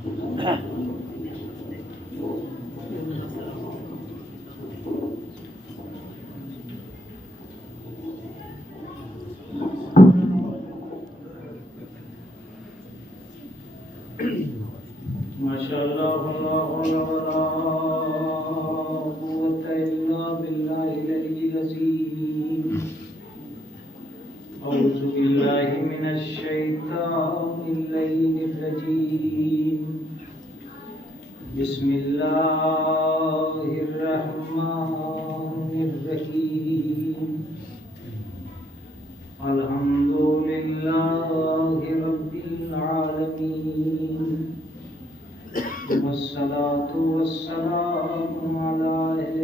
ماشاءاللہ لا حول ولا قوة إلا بالله العلي العظيم. أعوذ بالله من الشيطان اللعين الرجيم. بسم الله الرحمن الرحيم. الحمد لله رب العالمين، والصلاة والسلام على أهل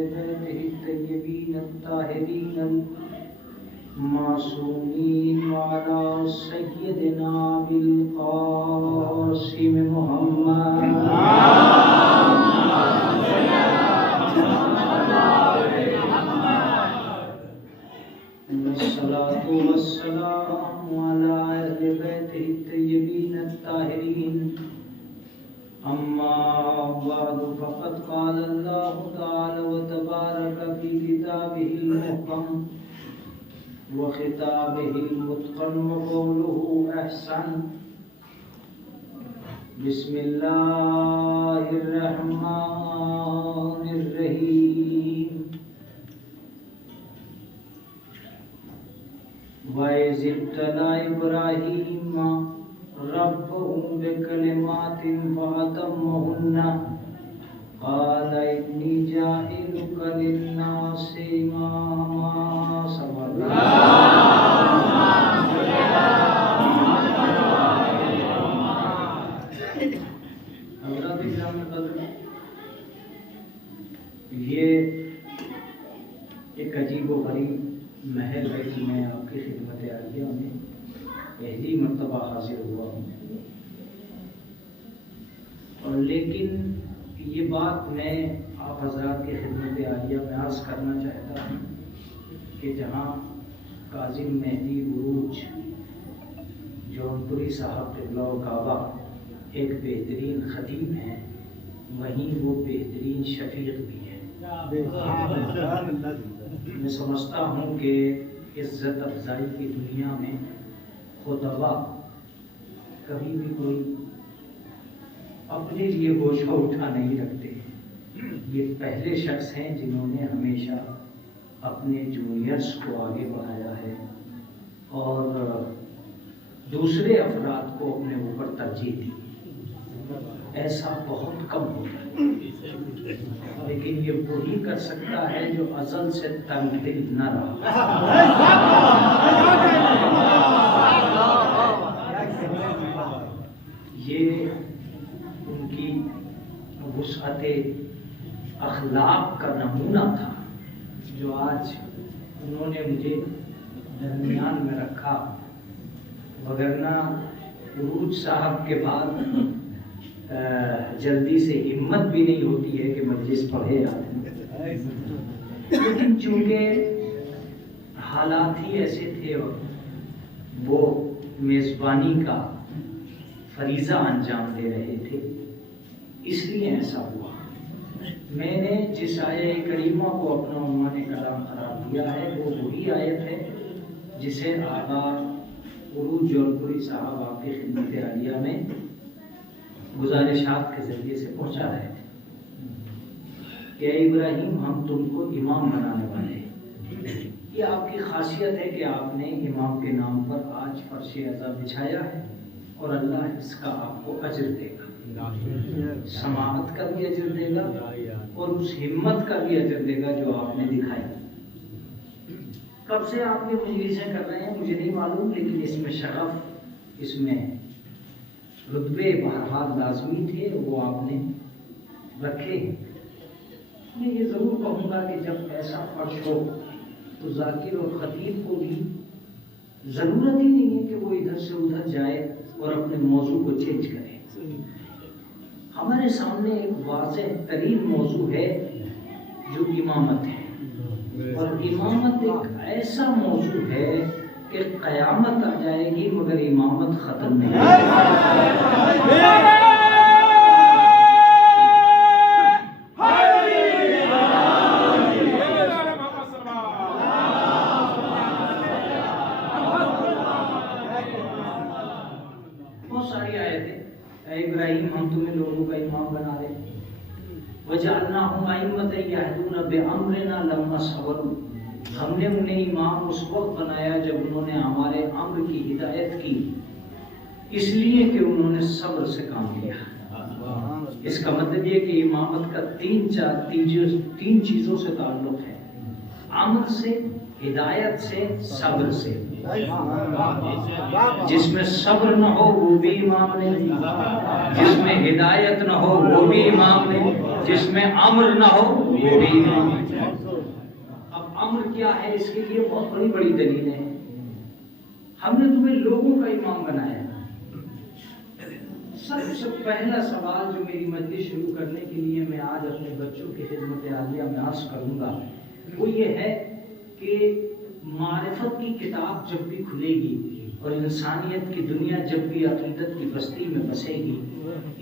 بيته الطيبين الطاهرين المعصومين، وعلى سيدنا أبي القاسم محمد والصلاة والسلام على أهل بيته الطيبين الطاهرين. أما بعد، فقد قال الله تعالى وتبارك في كتابه المحكم وخطابه المتقن وقوله أحسن. بسم الله الرحمن الرحيم. وَإِذِ ابْتَلَى إِبْرَاهِيمَ رَبُّهُ بِكَلِمَاتٍ فَأَتَمَّهُنَّ قَالَ إِنِّي جَاعِلُكَ لِلنَّاسِ إِمَامًا. یہ ایک عجیب و غریب محل ہے کہ میں آپ کی خدمت عالیہ میں پہلی مرتبہ حاضر ہوا ہوں، اور لیکن یہ بات میں آپ حضرات کی خدمت عالیہ میں عرض کرنا چاہتا ہوں کہ جہاں کاظم مہدی بروج جونپوری صاحب قبلہ و کعبہ ایک بہترین خطیب ہیں، وہیں وہ بہترین شفیق بھی ہیں. میں سمجھتا ہوں کہ عزت افزائی کی دنیا میں خطبہ کبھی بھی کوئی اپنے لیے گوشہ اٹھا نہیں رکھتے. یہ پہلے شخص ہیں جنہوں نے ہمیشہ اپنے جونیئرز کو آگے بڑھایا ہے اور دوسرے افراد کو اپنے اوپر ترجیح دی. ایسا بہت کم ہوتا ہے، لیکن یہ وہی کر سکتا ہے جو ازل سے تنگ دل نہ رہا. یہ ان کی وسعت اخلاق کا نمونہ تھا جو آج انہوں نے مجھے درمیان میں رکھا، وگرنہ بروج صاحب کے بعد جلدی سے ہمت بھی نہیں ہوتی ہے کہ مجلس پڑھے آدمی. لیکن چونکہ حالات ہی ایسے تھے اور وہ میزبانی کا فریضہ انجام دے رہے تھے، اس لیے ایسا ہوا. میں نے جس آیہ کریمہ کو اپنا عنوان کلام قرار دیا ہے وہ وہی آیت ہے جسے آقا بروج جونپوری صاحب آپ کی خدمت عالیہ میں گزارشات کے ذریعے سے پہنچا رہے تھے کہ اے ابراہیم، ہم تم کو امام بنانے والے ہیں. یہ آپ کی خاصیت ہے کہ آپ نے امام کے نام پر آج فرش عزا بچھایا ہے، اور اللہ اس کا آپ کو اجر دے گا، سماعت کا بھی اجر دے گا اور اس ہمت کا بھی اجر دے گا جو آپ نے دکھائی. کب سے آپ یہ مجلسیں کر رہے ہیں مجھے نہیں معلوم، لیکن اس میں شرف، اس میں رتبے بہرحال لازمی تھے، وہ آپ نے رکھے. میں یہ ضرور کہوں گا کہ جب ایسا فرش ہو تو ذاکر اور خطیب کو بھی ضرورت ہی نہیں ہے کہ وہ ادھر سے ادھر جائے اور اپنے موضوع کو چینج کرے. ہمارے سامنے ایک واضح ترین موضوع ہے جو امامت ہے، اور امامت ایک ایسا موضوع ہے کہ قیامت آ جائے گی مگر امامت ختم نہیں. اے ابراہیم ہم تمہیں لوگوں کا امام بنا دیں. وجعلناہم ائمۃ یہدون بامرنا لما صبروا، ہم نے انہیں امام اس وقت بنایا جب انہوں نے ہمارے امر کی ہدایت کی، اس لیے کہ انہوں نے صبر سے کام لیا. اس کا مطلب یہ کہ امامت کا تین چیزوں سے تعلق ہے: امر سے، ہدایت سے، صبر سے. جس میں صبر نہ ہو وہ بھی امام نہیں، جس میں ہدایت نہ ہو وہ بھی امام نہیں، جس میں امر نہ ہو وہ بھی امام نہیں. اب امر کیا ہے؟ اس کے لیے بہت بڑی بڑی دلیلیں ہیں. ہم نے تمہیں لوگوں کا امام بنایا. سب سے پہلا سوال جو میری مجلس شروع کرنے کے لیے میں آج اپنے بچوں کی خدمت عالیہ میں عرض کروں گا وہ یہ ہے کہ معرفت کی کتاب جب بھی کھلے گی اور انسانیت کی دنیا جب بھی عقیدت کی بستی میں بسے گی،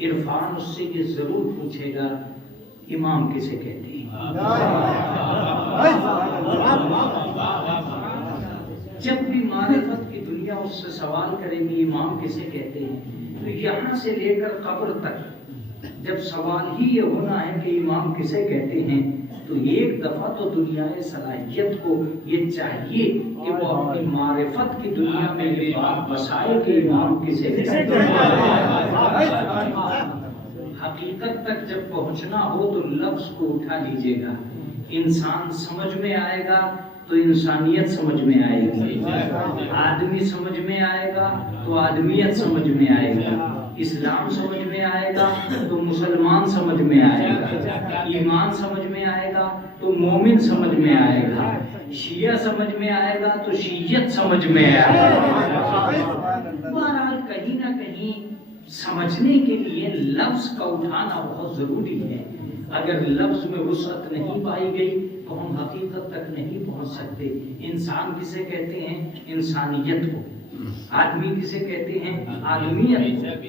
عرفان اس سے یہ ضرور پوچھے گا امام کسے کہتے ہیں. جب بھی معرفت کی دنیا اس سے سوال کرے گی امام کسے کہتے ہیں، تو یہاں سے لے کر قبر تک جب سوال ہی یہ ہونا ہے کہ امام کسے کہتے ہیں، تو ایک دفعہ تو دنیا صلاحیت کو یہ چاہیے کہ وہ اپنی معرفت کی دنیا میں یہ بات بسائے کہ امام کسے کہتے ہیں. حقیقت تک جب پہنچنا ہو تو لفظ کو اٹھا لیجئے گا. انسان سمجھ میں آئے گا تو انسانیت سمجھ میں آئے گی، آدمی سمجھ میں آئے گا تو آدمیت سمجھ میں آئے گی، اسلام سمجھ میں آئے گا تو مسلمان سمجھ میں آئے گا، ایمان سمجھ میں آئے گا تو مومن سمجھ میں آئے گا، شیعہ سمجھ میں آئے گا تو شیعت سمجھ میں آئے گا. بہرحال کہیں نہ کہیں سمجھنے کے لیے لفظ کا اٹھانا بہت ضروری ہے. اگر لفظ میں وسعت نہیں پائی گئی تو ہم حقیقت تک نہیں پہنچ سکتے. انسان کسے کہتے ہیں؟ انسانیت کو. آدمی کسے کہتے ہیں؟ آدمیت.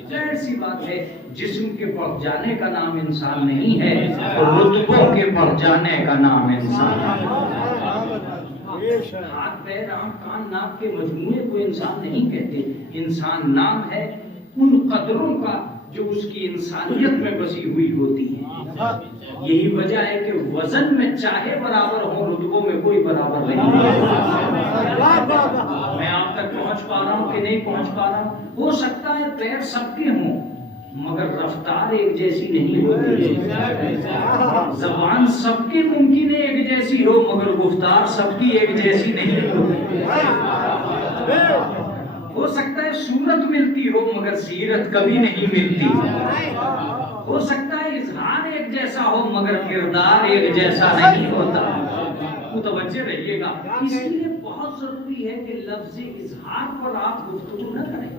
ظاہر سی بات ہے جسم کے بڑھ جانے کا نام انسان نہیں ہے، رتبوں کے بڑھ جانے کا نام انسان ہے. ہاتھ پیر آنکھ کان ناک کے مجموعے کو انسان نہیں کہتے. انسان نام ہے ان قدروں کا جو اس کی انسانیت میں بسی ہوئی ہوتی ہیں. یہی وجہ ہے کہ وزن میں چاہے برابر ہوں رتبوں میں کوئی برابر نہیں. میں آپ تک پہنچ پا رہا ہوں کہ نہیں پہنچ پا رہا ہوں. ہو سکتا ہے پیر سب کے ہوں مگر رفتار ایک جیسی نہیں ہوتی. زبان سب کی ممکن ہے ایک جیسی ہو مگر گفتار سب کی ایک جیسی نہیں ہوتی. ہو سکتا ہے صورت ملتی ہو مگر سیرت کبھی نہیں ملتی. ہو سکتا ہے اظہار ایک جیسا ہو مگر کردار ایک جیسا نہیں ہوتا. متوجہ رہیے گا. اس لیے بہت ضروری ہے کہ لفظ اظہار پر آپ گفتگو نہ کریں.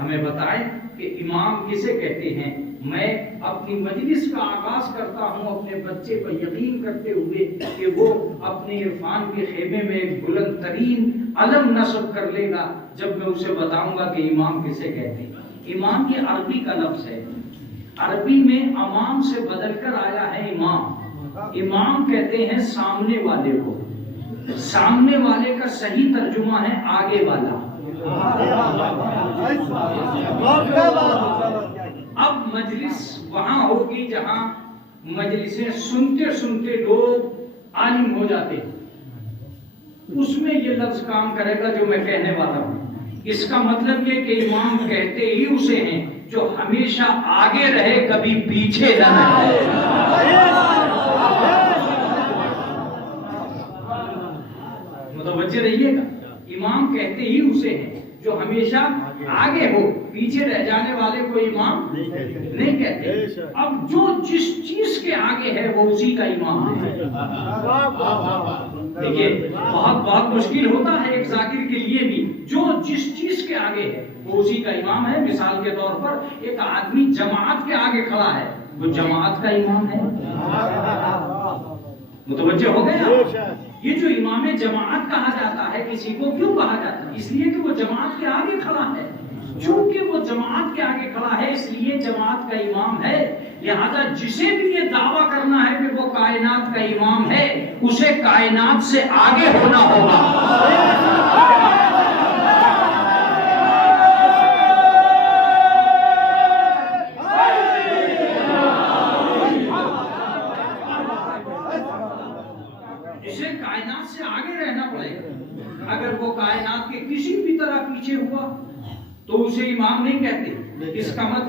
ہمیں بتائیں کہ امام کسے کہتے ہیں. میں اپنی مجلس کا آغاز کرتا ہوں اپنے بچے پر یقین کرتے ہوئے کہ وہ اپنے عرفان کے خیمے میں ایک بلند ترین علم نصب کر لے گا جب میں اسے بتاؤں گا کہ امام کسے کہتے ہیں. امام یہ عربی کا لفظ ہے. عربی میں امام سے بدل کر آیا ہے امام. امام کہتے ہیں سامنے والے کو. سامنے والے کا صحیح ترجمہ ہے آگے والا. اب مجلس وہاں ہوگی جہاں مجلسیں سنتے سنتے لوگ عالم ہو جاتے ہیں. اس میں یہ لفظ کام کرے گا جو میں کہنے والا ہوں. اس کا مطلب یہ کہ امام کہتے ہی اسے ہیں جو ہمیشہ آگے رہے کبھی پیچھے نہ رہے. متوجہ رہیے گا. امام کہتے ہی اسے ہیں جو ہمیشہ آگے ہو, پیچھے رہ جانے والے کو امام نہیں کہتے. اب جو جس چیز کے آگے ہے وہ اسی کا امام ہے. دیکھیے بہت مشکل ہوتا ہے ایک ذاکر کے لیے بھی. جو جس چیز کے آگے ہے وہ اسی کا امام ہے. مثال کے طور پر ایک آدمی جماعت کے آگے کھڑا ہے, وہ جماعت کا امام ہے. متوجہ ہو گئے. یہ جو امام جماعت کہا جاتا ہے کسی کو کیوں کہا جاتا ہے؟ اس لیے کہ وہ جماعت کے آگے کھڑا ہے. چونکہ وہ جماعت کے آگے کھڑا ہے اس لیے جماعت کا امام ہے. لہذا جسے بھی یہ دعویٰ کرنا ہے کہ وہ کائنات کا امام ہے اسے کائنات سے آگے ہونا ہوگا.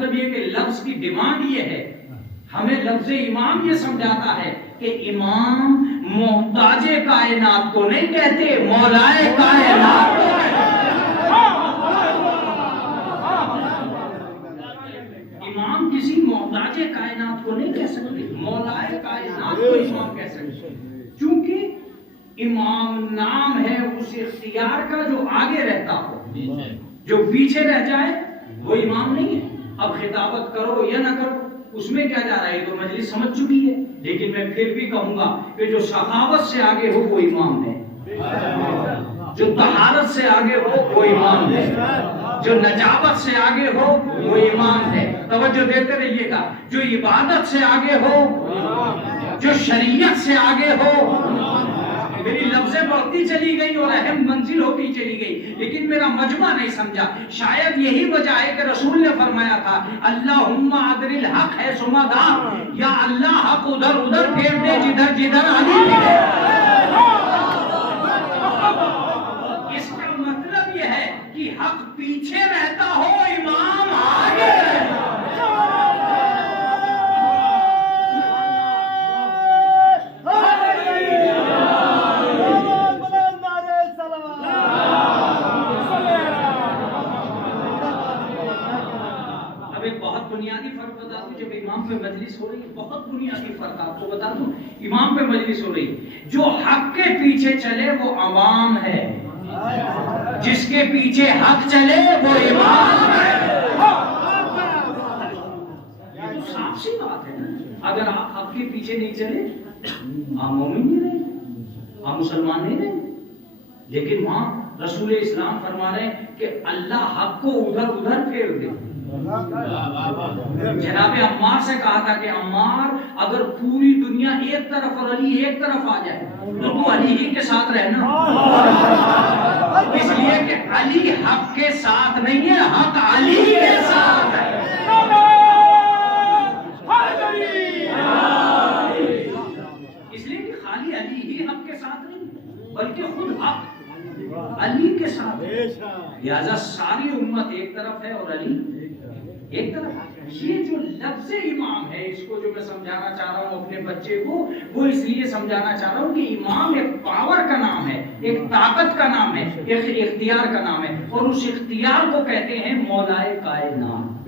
مطلب یہ کہ لفظ کی ڈیمانڈ یہ ہے، ہمیں لفظ امام یہ سمجھاتا ہے کہ امام محتاج کائنات کو نہیں کہتے، مولائے کائنات کو کہتے۔ امام کسی محتاج کائنات کو نہیں کہہ سکتے، مولائے کائنات کو امام کہہ سکتے، چونکہ امام نام ہے اس اختیار کا جو آگے رہتا ہو، جو پیچھے رہ جائے وہ امام نہیں ہے۔ اب خطابت کرو یا نہ کرو اس میں کیا جا رہا ہے، تو مجلس سمجھ چکی ہے، لیکن میں پھر بھی کہوں گا کہ جو سخاوت سے آگے ہو وہ امام ہے، جو طہارت سے آگے ہو وہ امام ہے، جو نجابت سے آگے ہو وہ امام ہے۔ توجہ دیتے رہیے گا، جو عبادت سے آگے ہو، جو شریعت سے آگے ہو۔ میری لفظیں بڑھتی چلی گئی اور اہم منزل ہوتی چلی گئی، لیکن میرا مجمع نہیں سمجھا۔ شاید یہی وجہ ہے کہ رسول نے فرمایا تھا اللہم ادر الحق ہے سمدہ، یا اللہ حق ادھر ادھر پھیر دے جدھر جدھر علی پھرے۔ اس کا مطلب یہ ہے کہ حق پیچھے رہتا ہو، امام آگے رہتا ہو۔ بنیادی فرق بتا دوں، جب امام پہ مجلس ہو رہی ہے، بہت بنیادی فرق آپ کو بتا دوں، امام پہ مجلس ہو رہی ہے، جو حق کے پیچھے چلے وہ عوام ہے، جس کے پیچھے حق چلے وہ امام ہے۔ یہ تو صاف سی بات ہے نا، اگر آپ حق کے پیچھے نہیں چلے آپ مومن نہیں رہے، آپ مسلمان نہیں رہے۔ لیکن وہاں رسول اسلام فرما رہے ہیں کہ اللہ حق کو ادھر ادھر پھیر دے۔ جناب عمار سے کہا تھا کہ عمار اگر پوری دنیا ایک طرف اور علی ایک طرف آ جائے تو علی ہی کے ساتھ رہنا، اس لیے کہ علی حق کے ساتھ نہیں ہے، حق علی کے ساتھ ہے۔ اس لیے کہ خالی علی ہی حق کے ساتھ نہیں بلکہ خود حق علی کے ساتھ ہے، لہذا ساری امت ایک طرف ہے اور علی ایک طرف۔ یہ جو لفظ امام ہے، اس کو جو میں سمجھانا چاہ رہا ہوں اپنے بچے کو، وہ اس لیے سمجھانا چاہ رہا ہوں کہ امام ایک پاور کا نام ہے، ایک طاقت کا نام ہے، ایک اختیار کا نام ہے، اور اس اختیار کو کہتے ہیں مولائے کائنات۔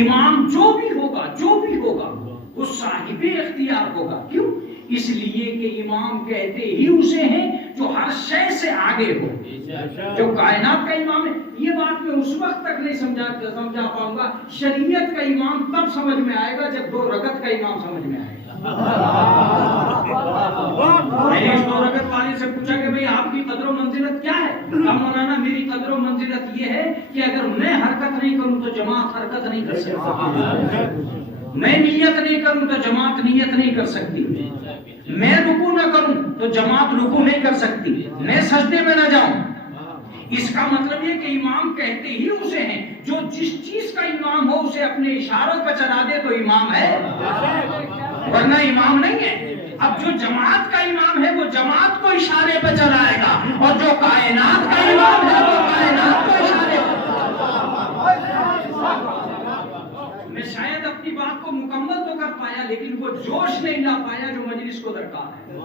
امام جو بھی ہوگا وہ صاحب اختیار ہوگا۔ کیوں؟ اس لیے کہ امام کہتے ہی اسے ہیں جو ہر شے سے آگے ہو، جو کائنات کا امام ہے۔ یہ بات میں اس وقت تک نہیں سمجھا پاؤں گا، شریعت کا امام تب سمجھ میں آئے گا جب 2 رکعت کا امام سمجھ میں آئے گا۔ میں نے اس 2 رکعت والے سے پوچھا کہ بھئی آپ کی قدر و منزلت کیا ہے؟ کہا مولانا میری قدر و منزلت یہ ہے کہ اگر میں حرکت نہیں کروں تو جماعت حرکت نہیں کر سکتی، میں نیت نہیں کروں تو جماعت نیت نہیں کر سکتی، میں رکوع نہ کروں تو جماعت رکوع نہیں کر سکتی، میں سجدے میں نہ جاؤں۔ اس کا مطلب یہ کہ امام کہتے ہی اسے ہیں، جو جس چیز کا امام ہو اسے اپنے اشاروں پہ چلا دے تو امام ہے، ورنہ امام نہیں ہے۔ اب جو جماعت کا امام ہے وہ جماعت کو اشارے پہ چلائے گا، اور جو کائنات کا امام ہے وہ کائنات کو اشارے پہ۔ میں شاید اپنی بات کو مکمل تو کر پایا، لیکن وہ جوش نہیں لا پایا جو مجلس کو درکار ہے۔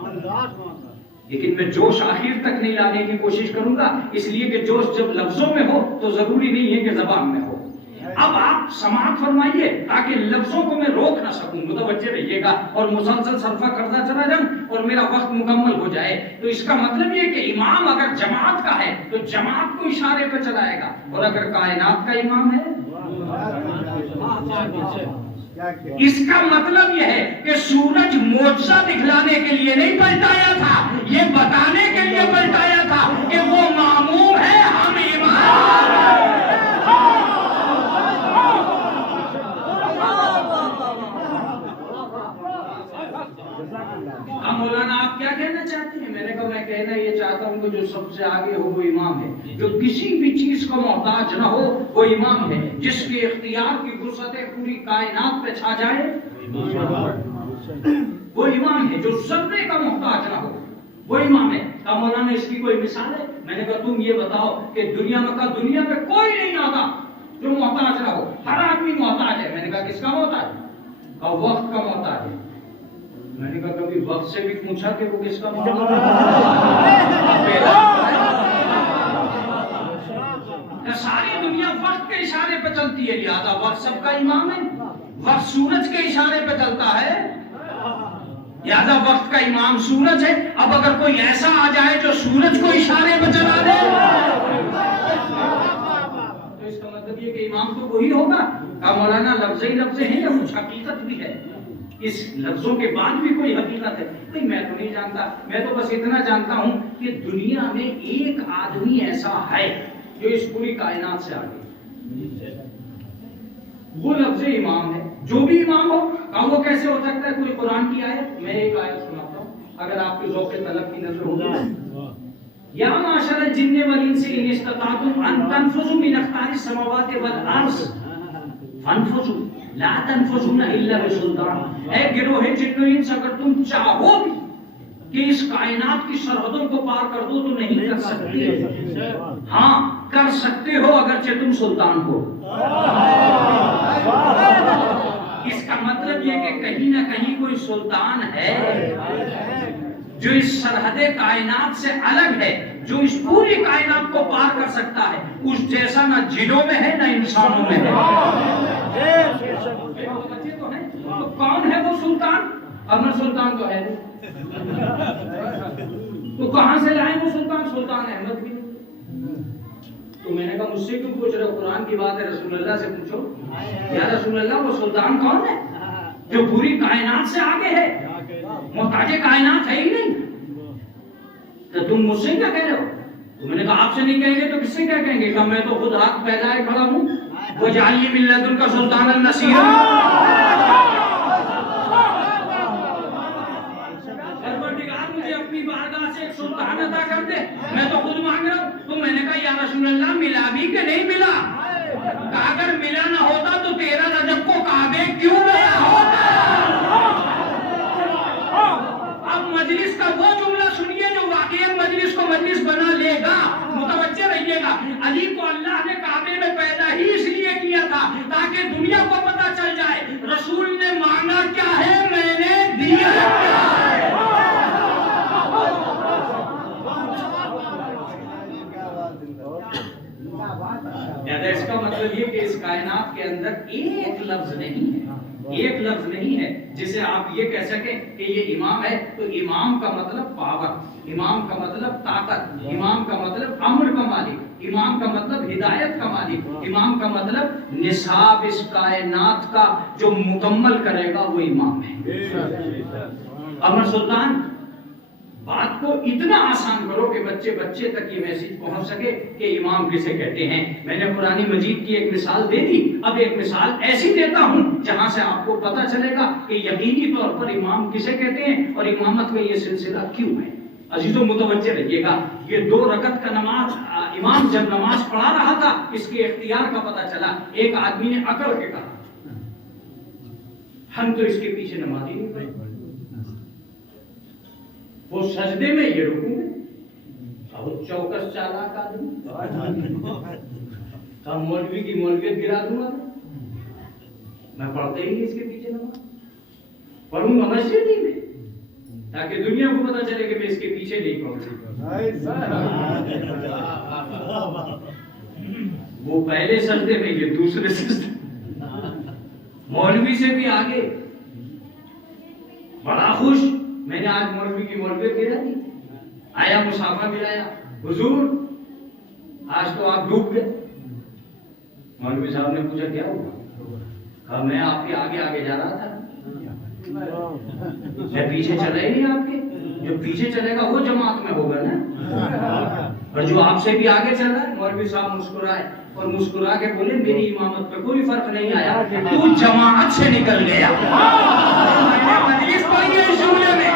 لیکن میں جوش آخر تک نہیں لانے کی کوشش کروں گا، اس لیے کہ جوش جب لفظوں میں ہو تو ضروری نہیں ہے کہ زبان میں ہو۔ اب آپ سماعت فرمائیے تاکہ لفظوں کو میں روک نہ سکوں، متوجہ رہیے گا، اور مسلسل صرفہ کرتا چلا جاؤں اور میرا وقت مکمل ہو جائے۔ تو اس کا مطلب یہ کہ امام اگر جماعت کا ہے تو جماعت کو اشارے پہ چلائے گا، اور اگر کائنات کا امام ہے اس کا مطلب یہ ہے کہ سورج معجزہ دکھلانے کے لیے نہیں پلٹایا تھا، یہ بتانے کے لیے پلٹایا تھا کہ وہ معموم ہے، ہم امام ہیں۔ اب مولانا آپ کیا کہنا چاہتے ہیں؟ میں نے کہا میں کہنا یہ چاہتا ہوں کہ جو سب سے آگے ہو وہ امام ہے، جو کسی بھی چیز کا محتاج نہ ہو وہ امام ہے، جس کے اختیار کی وسعت پوری کائنات پہ چھا جائے وہ امام ہے، جو ذرے کا محتاج نہ ہو وہ امام ہے۔ کہا مولانا اس کی کوئی مثال ہے؟ میں نے کہا تم یہ بتاؤ کہ دنیا میں کوئی نہیں آتا جو محتاج نہ ہو. ہر آدمی محتاج ہے. میں نے کہا کس کا محتاج؟ کہا وقت کا محتاج ہے. میں نے کہا کبھی وقت سے بھی پوچھا کہ وہ کس کا محتاج ہے؟ ساری دنیا وقت کے اشارے پہ چلتی ہے، لہذا وقت سب کا امام ہے. وقت سورج کے اشارے پہ چلتا ہے، لہذا وقت کا امام سورج ہے. اب اگر کوئی ایسا آ جائے جو سورج کو اشارے پہ چلا دے تو اس کا مطلب یہ کہ امام تو وہی ہوگا. کہا مولانا لفظ ہی لفظ ہیں یا کچھ حقیقت بھی ہے؟ اس لفظوں کے بعد بھی کوئی حقیقت ہے؟ نہیں، میں تو نہیں جانتا. میں تو بس اتنا جانتا ہوں کہ دنیا میں ایک آدمی ایسا ہے جو اس پوری کائنات سے آگے، وہ لفظ امام ہے. جو بھی امام ہو. وہ کیسے ہو سکتا ہے؟ کوئی قرآن کی آیت، میں ایک آیت سناتا ہوں اگر آپ کے ذوق طلب کی نظر ہوگی. یا معاشر الجن والانس ان استطعتم ان تنفذوا من اقطار السماوات والارض فانفذوا لا تنفذون الا بسلطان. اے گروہ جن و انس، اگر تم چاہو بھی کہ اس کائنات کی سرحدوں کو پار کر دو تو نہیں کر سکتے. ہاں کر سکتے ہو اگرچہ تم سلطان ہو. اس کا مطلب یہ کہ کہیں نہ کہیں کوئی سلطان ہے جو اس سرحد کائنات سے الگ ہے، جو اس پوری کائنات کو پار کر سکتا ہے. اس جیسا نہ جنوں میں ہے نہ انسانوں میں ہے. تو کون ہے وہ سلطان؟ احمد سلطان تو ہے. تو کہاں سے لائیں وہ سلطان؟ سلطان احمد بھی. تو میں نے کہا مجھ سے کیوں پوچھ رہے ہو؟ قرآن کی بات ہے، رسول اللہ سے پوچھو. یا رسول اللہ وہ سلطان کون ہے جو پوری کائنات سے آگے ہے، محتاج کائنات ہے ہی نہیں؟ تو تم مجھ سے کیا کہہ رہے ہو؟ تو میں نے کہا آپ سے نہیں کہیں گے تو کس سے کیا کہیں گے؟ کہ میں تو خود ہاتھ پھیلائے کھڑا ہوں. وَجَعَلْ لِي مِن لَّدُنْكَ سُلْطَانًا نَصِيرًا. پروردگار مجھے اپنی بارگاہ سے ایک سلطان عطا کر دے، میں تو خود مانگ رہا ہوں. تو میں نے کہا یا رسول اللہ ملا بھی کہ نہیں ملا؟ کہ اگر ملا نہ ہوتا تو 13 رجب کو کعبے کیوں گیا ہوتا؟ اب مجلس کا وہ جملہ سنیے جو واقعی مجلس کو مجلس بنا لے گا. متوجہ رہیے گا. علی کو اللہ نے کعبے میں پیدا ہی اس لیے کیا تھا تاکہ دنیا کو پتہ چل جائے رسول نے مانگا کیا ہے، میں نے دیا کیا ہے. اس کا مطلب یہ کہ اس کائنات کے اندر ایک لفظ نہیں ہے، ایک لفظ نہیں ہے جسے آپ یہ کہہ سکیں کہ یہ امام ہے. تو امام کا مطلب پاور، امام کا مطلب طاقت، امام کا مطلب امر کا مالک، امام کا مطلب ہدایت کا مالک، امام کا مطلب نصاب اس کائنات کا جو مکمل کرے گا وہ امام ہے. امر سلطان بات کو اتنا آسان کرو کہ بچے بچے تک یہ میسج پہنچ سکے کہ امام کسے کہتے ہیں. میں نے قرآن مجید کی ایک مثال دے دی، اب ایک مثال ایسی دیتا ہوں جہاں سے آپ کو پتہ چلے گا کہ یقینی طور پر امام کسے کہتے ہیں اور امامت کا یہ سلسلہ کیوں ہے. عزیزوں متوجہ رہیے گا. یہ 2 رکعت کا نماز امام جب نماز پڑھا رہا تھا اس کے اختیار کا پتہ چلا. ایک آدمی نے اکڑ کے کہا ہم تو اس کے پیچھے نماز ہی نہیں پڑھیں. وہ سجدے میں یہ رکوع میں بہت چوکس چالاک آدمی. مولوی کی مولویت گرا دوں گا، میں پڑھتے ہی اس کے پیچھے نماز پڑھوں گا مسجد ہی میں تاکہ دنیا کو پتہ چلے کہ میں اس کے پیچھے نہیں پڑھ رہا. وہ پہلے سجدے میں یہ دوسرے سجدے. مولوی سے بھی آگے بڑا خوش. میں نے آج مولوی کی مولویت گرا دی، آیا مسافہ گرایا. حضور آج تو آپ ڈوب گئے. مولوی صاحب نے پوچھا کیا ہوا؟ کہا میں آپ کے آگے آگے جا رہا تھا، میں پیچھے چلا ہی نہیں آپ کے. جو پیچھے چلے گا وہ جماعت میں ہوگا نا، اور جو آپ سے بھی آگے چل رہا ہے. مولوی صاحب مسکرائے اور مسکرا کے بولے میری امامت پہ کوئی فرق نہیں آیا، تو جماعت سے نکل گیا. مجلس پڑھی ہے اس جملے میں.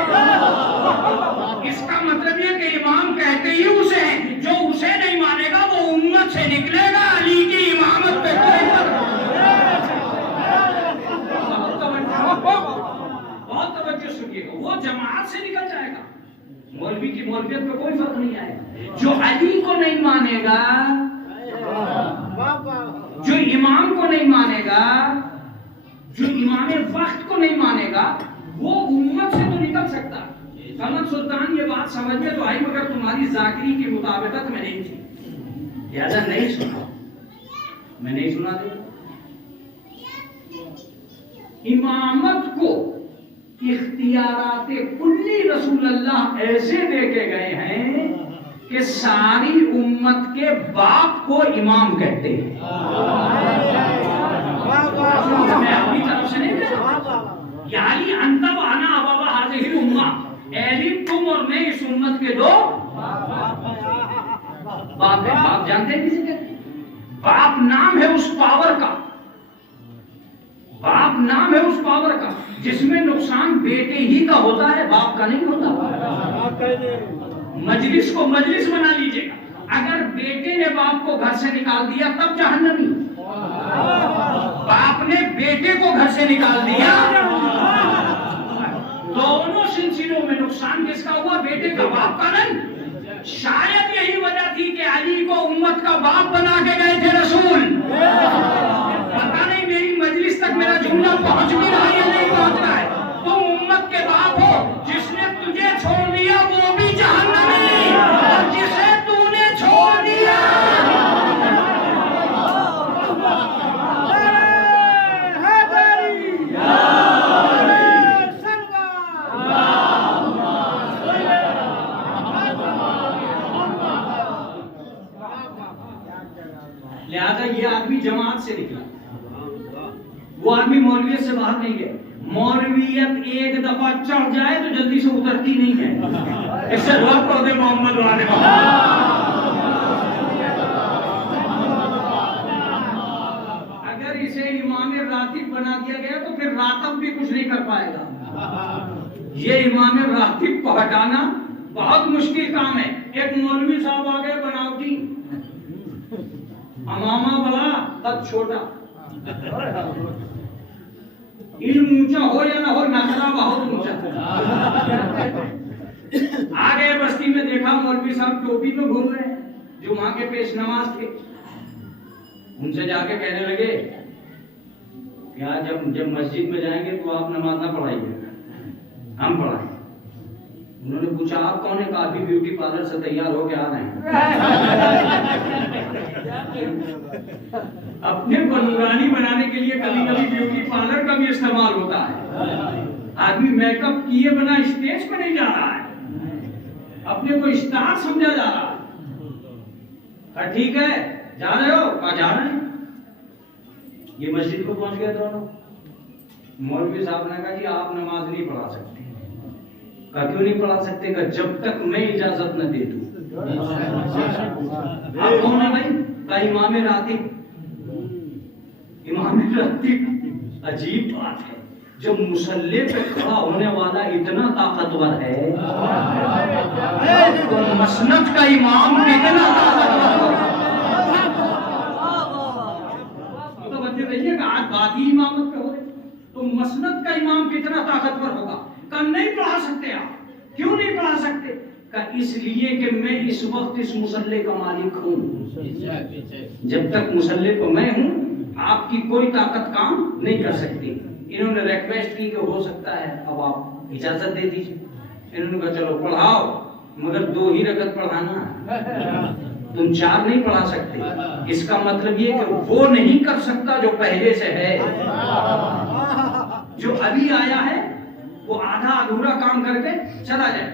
اس کا مطلب یہ کہ امام کہتے ہی اسے ہیں، جو اسے نہیں مانے گا وہ امت سے نکلے گا. علی کی امامت پہ کوئی فرق نہیں. بہت توجہ سنیے گا. وہ جماعت سے نکل جائے گا. مولوی کی مولویت پہ کوئی فرق نہیں آئے گا. جو علی کو نہیں مانے گا، جو امام کو نہیں مانے گا، جو امام وقت کو نہیں مانے گا، وہ امت سے تو نکل سکتا. محمد سلطان یہ بات سمجھ میں تو آئی، مگر تمہاری ذاکری کی مطابقت میں نہیں تھی، لہذا نہیں سنا. میں نہیں سنا دے. امامت کو اختیارات کلی رسول اللہ ایسے دے کے گئے ہیں کہ ساری امت کے باپ کو امام کہتے ہیں. میں اپنی طرف سے نہیں کہہ رہا، یعنی انت و انا ابوا ہذہ الامہ، ایلم تم اور میں اس امت کے دو باپ ہیں. باپ جانتے ہیں کسی کے؟ باپ نام ہے اس پاور کا، باپ نام ہے اس پاور کا جس میں نقصان بیٹے ہی کا ہوتا ہے، باپ کا نہیں ہوتا. مجلس کو مجلس بنا لیجئے گا، اگر بیٹے نے باپ کو گھر سے نکال دیا تب جہنمی، باپ نے بیٹے کو گھر سے نکال دیا، دونوں سلسلوں میں نقصان کس کا ہوا؟ بیٹے کا، باپ کا نہیں. شاید یہی وجہ تھی کہ علی کو امت کا باپ بنا کے گئے تھے رسول. پتہ نہیں میری مجلس تک میرا جملہ پہنچ بھی رہا ہے یا نہیں پہنچ رہا ہے. تم امت کے باپ ہو، جس نے تجھے چھوڑ دیا وہ بھی جہنمی، اور جسے تو نے چھوڑ دیا لہذا یہ آدمی جماعت سے نکلا، وہ آدمی مولویت سے باہر نہیں گئے. مولویت ایک دفعہ چڑھ جائے تو جلدی سے اترتی نہیں ہے. اس سے دعا پڑھ دے محمد والے اگر اسے امام راتب بنا دیا گیا تو پھر راتب بھی کچھ نہیں کر پائے گا. یہ امام راتب کو ہٹانا بہت مشکل کام ہے. ایک مولوی صاحب آ گئے بناوٹی، امامہ بڑا قد چھوٹا، علم اونچا ہو یا نہ ہو، نخرہ بہت اونچا. آگے بستی میں دیکھا مولوی صاحب ٹوپی میں گھوم رہے ہیں جو وہاں کے پیش نماز تھے. ان سے جا کے کہنے لگے کہ جب مسجد میں جائیں گے تو آپ نماز نہ پڑھائیے، ہم پڑھائیں. انہوں نے پوچھا آپ کون ہے؟ کہا ابھی بیوٹی پارلر سے تیار ہو کے آ رہے ہیں. اپنے کو نورانی بنانے کے لیے کبھی کبھی بیوٹی پارلر کا بھی استعمال ہوتا ہے. آدمی میک اپ کیے بنا اسٹیج پہ نہیں جا رہا ہے، اپنے کو اسٹار سمجھا جا رہا ہے. ٹھیک ہے جا رہے ہو؟ کہا جا رہے ہیں. یہ مسجد کو پہنچ گئے دونوں. مولوی صاحب نے کہا جی آپ نماز نہیں پڑھا سکتے. کہا کیوں نہیں پڑھا سکتے؟ کہ جب تک میں اجازت نہ دے دوں. آپ کون ہیں بھائی؟ کہا امام راتب. امام راتب عجیب بات ہے، جب مصلی پہ کھڑا ہونے والا اتنا طاقتور ہے تو مسند کا امام کتنا طاقتور ہے. متوجہ رہیے کہ آج بات ہی امامت پہ ہو رہی، تو مسند کا امام کتنا طاقتور ہوگا. کہ نہیں پڑھا سکتے آپ. کیوں نہیں پڑھا سکتے؟ کہ اس لیے کہ میں اس وقت اس مصلی کا مالک ہوں. جب تک مصلی کو میں ہوں آپ کی کوئی طاقت کام نہیں کر سکتی. انہوں نے ریکویسٹ کی کہ ہو سکتا ہے اب آپ اجازت دے دیجیے. انہوں نے کہا چلو پڑھاؤ، مگر 2 ہی رکعت پڑھانا، تم 4 نہیں پڑھا سکتے. اس کا مطلب یہ کہ وہ نہیں کر سکتا جو پہلے سے ہے. جو ابھی آیا ہے وہ آدھا ادھورا کام کر کے چلا جائے.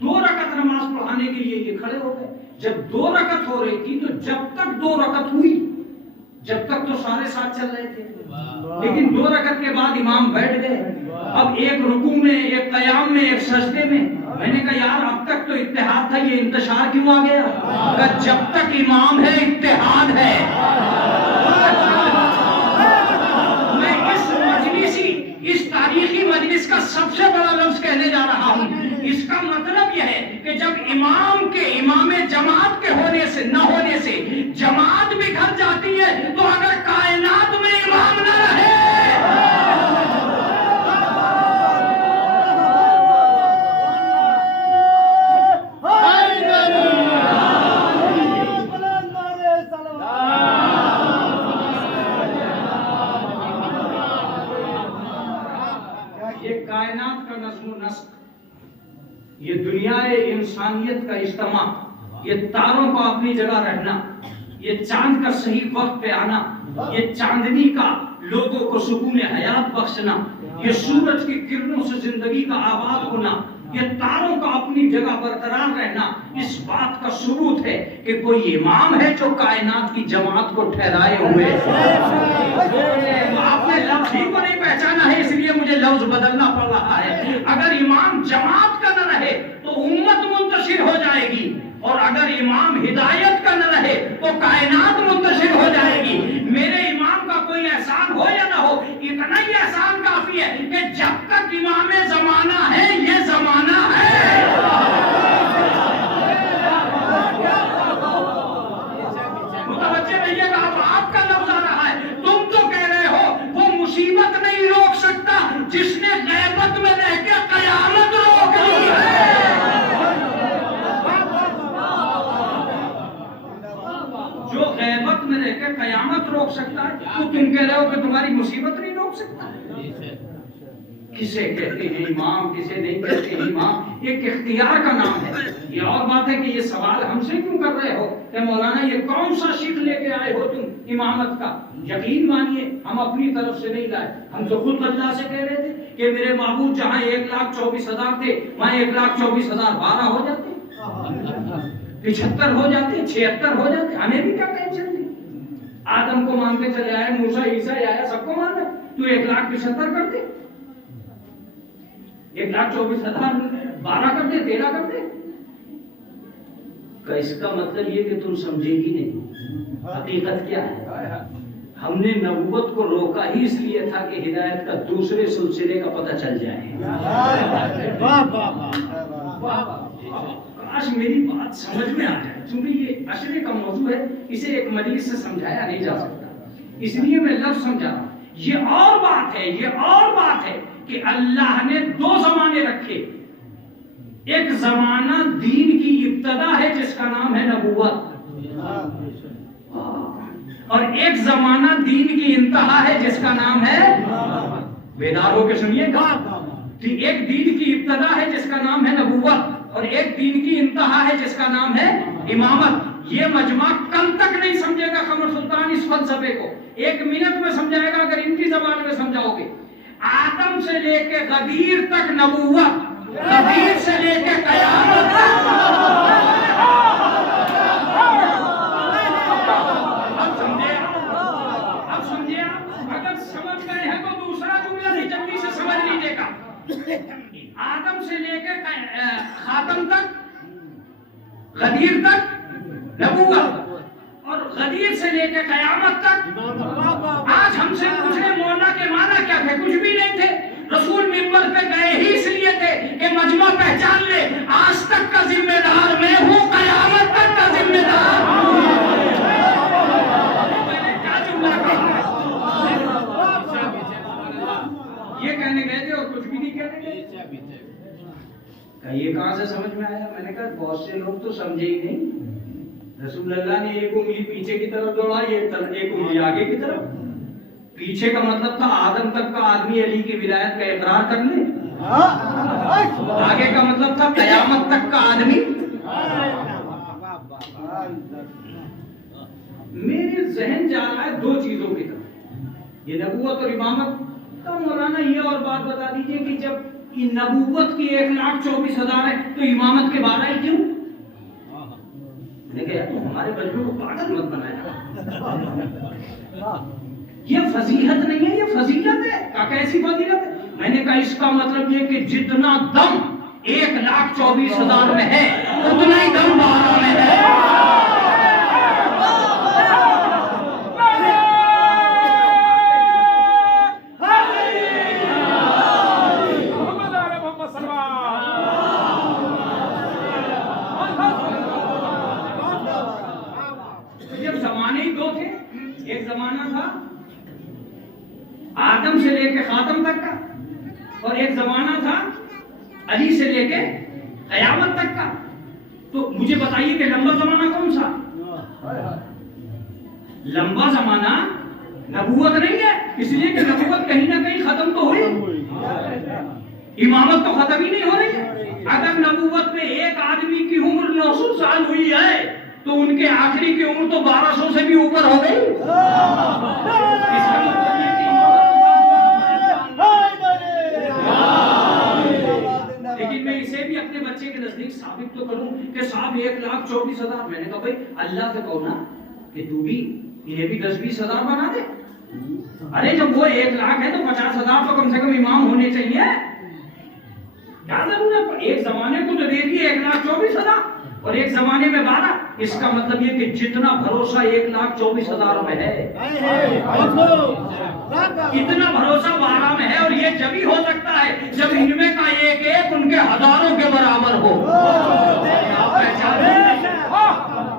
2 رکعت نماز پڑھانے کے لیے یہ کھڑے ہو گئے. جب 2 رکعت ہو رہی تھی تو جب تک 2 رکعت ہوئی، جب تک تو سارے ساتھ چل رہے تھے، لیکن 2 رکعت کے بعد امام بیٹھ گئے. اب ایک رکوع میں، ایک قیام میں، ایک سجدے میں. میں نے کہا یار اب تک تو اتحاد تھا، یہ انتشار کیوں آ گیا؟ کہ جب تک امام ہے اتحاد ہے. میں اس تاریخی مجلس کا سب سے بڑا لفظ کہنے جا رہا ہوں. اس کا مطلب یہ ہے کہ جب امام جماعت کے ہونے سے نہ ہونے سے جماعت بکھر جاتی ہے، تو اگر کائنات میں امام نہ رہے یہ کائنات کا نظم و نسق، یہ دنیا انسانیت کا اجتماع، یہ تاروں کا اپنی جگہ رہنا، یہ چاند کا صحیح وقت پہ آنا، یہ چاندنی کا لوگوں کو سکون حیات بخشنا، یہ سورج کی کرنوں سے زندگی کا آباد ہونا، یہ تاروں کا اپنی جگہ برقرار رہنا، اس بات کا ثبوت ہے کہ کوئی امام ہے جو کائنات کی جماعت کو ٹھہرائے ہوئے۔ آپ نے لفظ ہی کو نہیں پہچانا ہے، اس لیے مجھے لفظ بدلنا پڑ رہا ہے۔ اگر امام جماعت کا نہ رہے تو امت منتشر ہو جائے گی، اور اگر امام ہدایت کا نہ رہے تو کائنات منتشر ہو جائے گی۔ میرے امام کا کوئی احسان ہو یا نہ ہو، اتنا ہی احسان کافی ہے کہ جب تک امام زمانہ ہے یہ زمانہ ہے۔ متوجہ رہیے گا، اب آپ کا لفظ آ رہا ہے، تم تو کہہ رہے ہو وہ مصیبت نہیں روک سکتا جس نے غیبت میں رہ کے قیامت روک لی ہے۔ جو غیبت میں رہ کے قیامت روک سکتا ہے، تو تم کہہ رہے ہو کہ تمہاری مصیبت نہیں روک سکتا۔ کسے کہتے ہیں امام، کسے نہیں کہتے ہیں امام، ایک اختیار کا نام ہے۔ یہ اور بات ہے کہ یہ سوال ہم سے کیوں کر رہے ہو کہ مولانا یہ کون سا شک لے کے آئے ہو تم امامت کا؟ یقین مانیے ہم اپنی طرف سے نہیں لائے، ہم تو خود اللہ سے کہہ رہے تھے کہ میرے معبود جہاں 1,24,000 تھے وہاں 1,24,012 ہو جاتے، 75 ہو جاتے، 76 ہو جاتے، ہمیں بھی کیا ٹینشن تھی؟ آدم کو مانتے چلے آئے، موسیٰ عیسیٰ آیا، سب کو مانا، تو 1,75,000 کر دے، 1,24,012 کر دے، 13 کر دے۔ اس کا مطلب یہ کہ تم سمجھے ہی نہیں حقیقت کیا ہے۔ ہم نے نبوت کو روکا ہی اس لیے تھا کہ ہدایت کا دوسرے سلسلے کا پتہ چل جائے۔ کاش میری بات سمجھ میں آ جائے، چونکہ یہ عشرے کا موضوع ہے، اسے ایک مجلس سے سمجھایا نہیں جا سکتا، اس لیے میں لفظ سمجھا رہا ہوں۔ یہ اور بات ہے، یہ اور بات ہے کہ اللہ نے دو زمانے رکھے، ایک زمانہ دین کی ابتدا ہے جس کا نام ہے نبوت، اور ایک زمانہ دین کی انتہا ہے جس کا نام ہے، بیدار ہو کے سنیے گا، ایک دین کی ابتدا ہے جس کا نام ہے نبوت، اور ایک دین کی انتہا ہے جس کا نام ہے امامت۔ یہ مجمع کل تک نہیں سمجھے گا قمر سلطان اس فلسفے کو، 1 منٹ میں سمجھائے گا اگر ان کی زبان میں سمجھاؤ گے۔ آدم سے لے کے غدیر تک نبوت، غدیر سے لے کے قیامت تک۔ اب سمجھے آپ، اگر سمجھ گئے ہیں تو دوسرا جملہ بھی جلدی سے سمجھ لیجیے گا۔ آدم سے لے کے خاتم تک، غدیر تک نبوت، اور غدیر سے لے کے قیامت تک۔ آج ہم سے پوچھے مولا کے معنی کیا تھے؟ کچھ بھی نہیں تھے، رسول منبر پہ گئے ہی اس لیے تھے کہ مجمع پہچان لے، آج تک کا ذمہ دار میں ہوں، قیامت تک کا ذمہ دار ہوں۔ میں نے کیا جملہ کہا؟ یہ کہنے گئے تھے اور کچھ بھی نہیں کہنے گئے۔ یہ کہاں سے سمجھ میں آیا؟ میں نے کہا بہت سے لوگ تو سمجھے ہی نہیں۔ رسول اللہ نے ایک انگلی پیچھے کی طرف دوڑائی، ایک انگلی آگے کی طرف۔ پیچھے کا مطلب تھا آدم تک کا آدمی علی کی ولایت کا اقرار کر لے، آگے کا مطلب تھا قیامت تک کا آدمی۔ میرے ذہن جا رہا ہے دو چیزوں کی طرف، یہ نبوت اور امامت۔ تو مولانا یہ اور بات بتا دیجئے کہ جب نبوت کی 1,24,000 ہے تو امامت کے 12 ہی کیوں؟ میں نے کہا تو ہمارے بچوں کو پاگل مت بنایا، یہ فضیلت نہیں ہے، یہ فضیلت ہے۔ کہا کیسی فضیلت ہے؟ میں نے کہا اس کا مطلب یہ کہ جتنا دم 1,24,000 میں ہے اتنا ہی دم 12 میں ہے۔ آدم سے لے کے خاتم تک کا، اور ایک زمانہ تھا علی سے لے کے قیامت تک کا۔ تو مجھے بتائیے کہ لمبا زمانہ کون سا؟ لمبا زمانہ نبوت نہیں ہے، اس لیے کہ نبوت کہیں نہ کہیں ختم تو ہوئی۔ امامت تو ختم ہی نہیں ہو رہی ہے. اگر نبوت میں ایک آدمی کی عمر 900 سال ہوئی ہے تو ان کے آخری کی عمر تو 1200 سے بھی اوپر ہو گئی. اس کا مطلب یہ کہ لیکن میں اسے بھی اپنے بچے کے نزدیک ثابت تو کروں کہ صاحب 1,24,000. میں نے کہا بھائی اللہ سے کہو نا کہ تو بھی انہیں بھی 10-20 ہزار بنا دے. ارے جب وہ 1 لاکھ ہے تو 50,000 تو کم سے کم امام ہونے چاہیے. کیا ضرورت ہے؟ ایک زمانے کو تو دے دیے 1,24,000 اور ایک زمانے میں 12. اس کا مطلب یہ کہ جتنا بھروسہ 1,24,000 میں ہے اتنا بھروسہ 12 میں ہے. اور یہ جب ہی ہو سکتا ہے جب ان میں کا ایک ایک ان کے ہزاروں کے برابر ہو.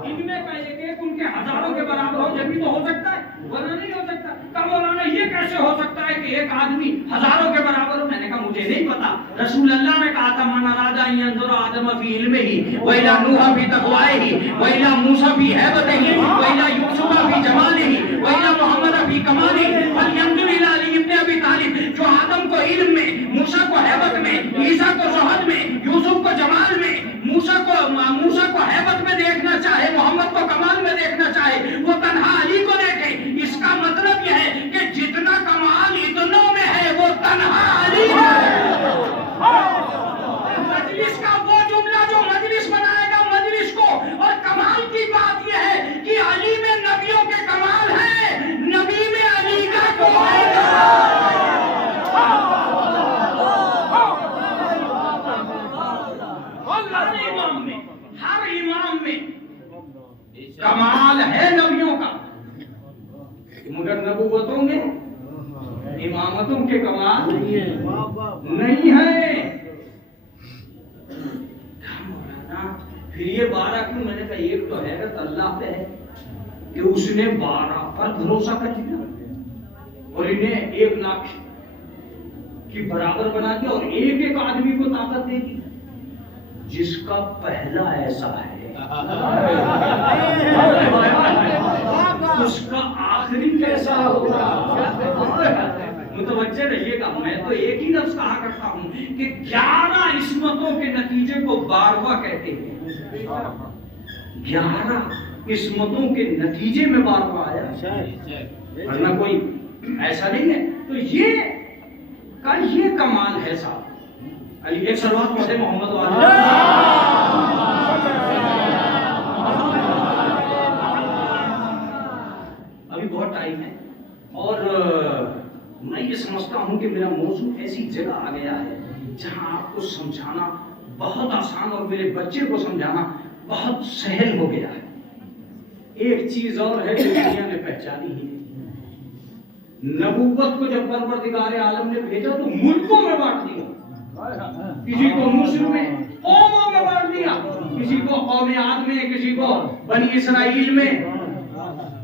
ان میں کا ایک ایک ان کے ہزاروں کے برابر ہو جب ہی تو ہو سکتا ہے, ورنہ نہیں ہو سکتا. مولانا یہ کیسے ہو سکتا ہے کہ ایک آدمی ہزاروں کے برابر ہو؟ میں نے کہا مجھے نہیں پتا. رسول اللہ نے کہا تھا من اراد ان ينظر آدم فی علمہ وإلی نوح فی تقویہ وإلی موسیٰ فی ہیبتہ وإلی یوسف فی جمالہ وإلی محمد فی کمالہ فلینظر الی علی ابن ابی طالب. جو آدم کو علم میں, موسیٰ کو ہیبت میں, عیسیٰ کو زہد میں, یوسف کو جمال میں, موسیٰ کو ہیبت میں دیکھنا چاہے, محمد کو کمال میں دیکھنا چاہے, وہ تنہا علی کو دیکھے. اس کا مطلب یہ ہے کہ جتنا کمال اتنوں میں ہے وہ تنہا علی ہے. مجلس کا وہ جملہ جو مجلس بنائے گا مجلس کو. اور کمال کی بات یہ ہے کہ علی میں نبیوں کے کمال ہے, نبی میں علی کا کوئی ہر امام میں کمال ہے نبیوں کا, مگر نبوتوں میں امامتوں کے کمال نہیں ہے. پھر یہ 12 کیوں؟ میں نے کہا ایک تو ہے کہ اللہ پہ ہے کہ اس نے 12 پر بھروسہ کر دیا اور انہیں 1 لاکھ کی برابر بنا دیا اور ایک ایک آدمی کو طاقت دے دی. جس کا پہلا ایسا ہے اس کا آخری کیسا ہوگا؟ متوجہ رہیے گا. میں تو ایک ہی لفظ کہا کرتا ہوں کہ 11 عصمتوں کے نتیجے کو 12واں کہتے ہیں. 11 عصمتوں کے نتیجے میں 12واں آیا, ورنہ کوئی ایسا نہیں ہے. تو یہ کمال ہے صاحب. علی ایک صلوات پڑھے محمد والا. ابھی بہت ٹائم ہے اور میں یہ سمجھتا ہوں کہ میرا موضوع ایسی جگہ آ گیا ہے جہاں آپ کو سمجھانا بہت آسان اور میرے بچے کو سمجھانا بہت سہل ہو گیا ہے. ایک چیز اور ہے جو دنیا نے پہچانی ہی ہے. نبوت کو جب پروردگار عالم نے بھیجا تو ملکوں میں بانٹ دیا. کسی کو مصر میں, قوموں میں بانٹ دیا, کسی کو قوم عاد میں, کسی کو بنی اسرائیل میں.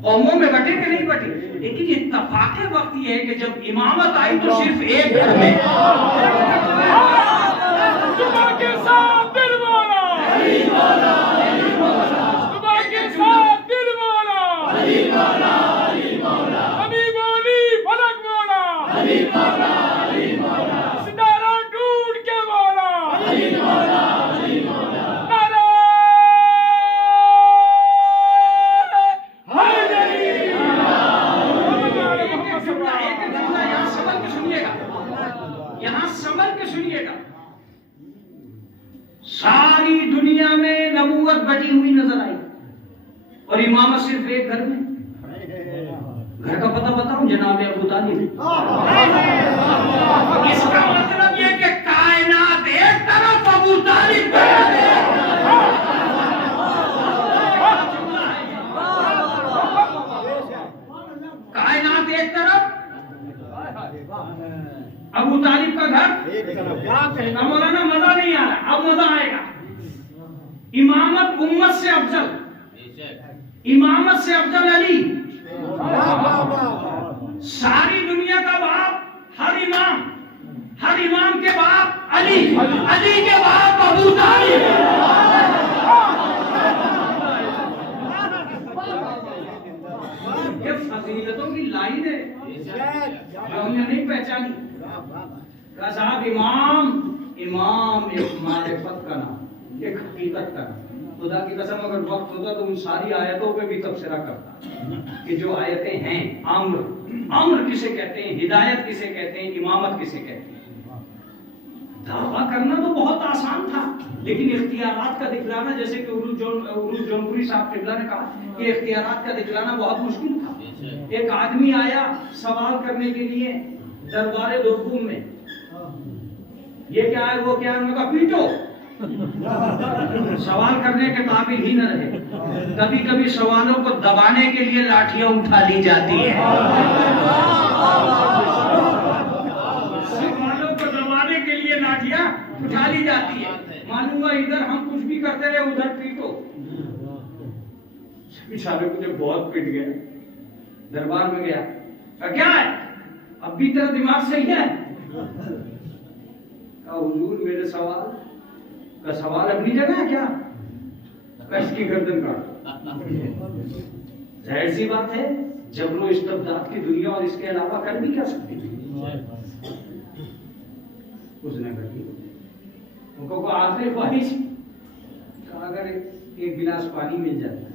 قوموں میں بٹے کہ نہیں بٹے, لیکن اتفاق وقت یہ ہے کہ جب امامت آئی تو صرف ایک گھر میں. صبح کے ساتھ دل والا, صبح کے ساتھ دل والا, حبیب علی فلک والا, ستارہ ڈھونڈ کے والا. ساری دنیا میں نبوت بٹی ہوئی نظر آئی اور امامت صرف ایک گھر میں. گھر کا پتہ بتاؤں, جناب ابو طالب. اس کا مطلب یہ کہ کائنات ایک طرف, ابو طالب کائنات ایک طرف, ابو طالب کا گھر. مولانا مزہ نہیں آ رہا, اب مزہ آئے گا. امامت امت سے افضل, امامت سے افضل علی. ساری دنیا کا باپ ہر امام کے باپ علی, علی کے باپ ابو طالب. یہ فضیلتوں کی لائن ہے جو ہم نے نہیں پہچانی. کہا صاحب امام ایک معرفت کا نام، ایک حقیقت کا نام، خدا کی قسم اگر وقت ہوتا تو ان ساری آیتوں پہ بھی تبصرہ کرتا کہ جو آیتیں ہیں، امر کسے کہتے ہیں، ہدایت کسے کہتے ہیں، امامت کسے کہتے ہیں۔ دعویٰ کرنا تو بہت آسان تھا، لیکن اختیارات کا دکھلانا، جیسے کہ عروج جونپوری صاحب قبلہ نے کہا کہ اختیارات کا دکھلانا بہت مشکل تھا۔ ایک آدمی آیا سوال کرنے کے لیے دربار دوم میں، یہ کیا ہے وہ کیا ہے، انہوں نے کہا پیٹو، سوال کرنے کے قابل ہی نہ رہے۔ کبھی کبھی سوالوں کو دبانے کے لیے لاٹھیاں اٹھا لی جاتی ہیں، سوالوں کو دبانے کے لیے لاٹھیاں اٹھا لی جاتی ہے۔ معلوم ہوا ادھر ہم کچھ بھی کرتے رہے، ادھر پیٹو۔ بیچارے مجھے بہت پٹ گیا، دربار میں گیا، کیا ہے اب بھی تیرا دماغ صحیح ہے؟ کہا حضور میرے سوال کا سوال اپنی جگہ ہے کیا؟ اس کی گردن کاٹ۔ ظاہر سی بات ہے جبر و استبداد کی دنیا، اور اس کے علاوہ کر بھی کیا سکتی تھی؟ اس نے کہی ان کو آخری خواہش، کہا اگر ایک گلاس پانی مل جاتا ہے۔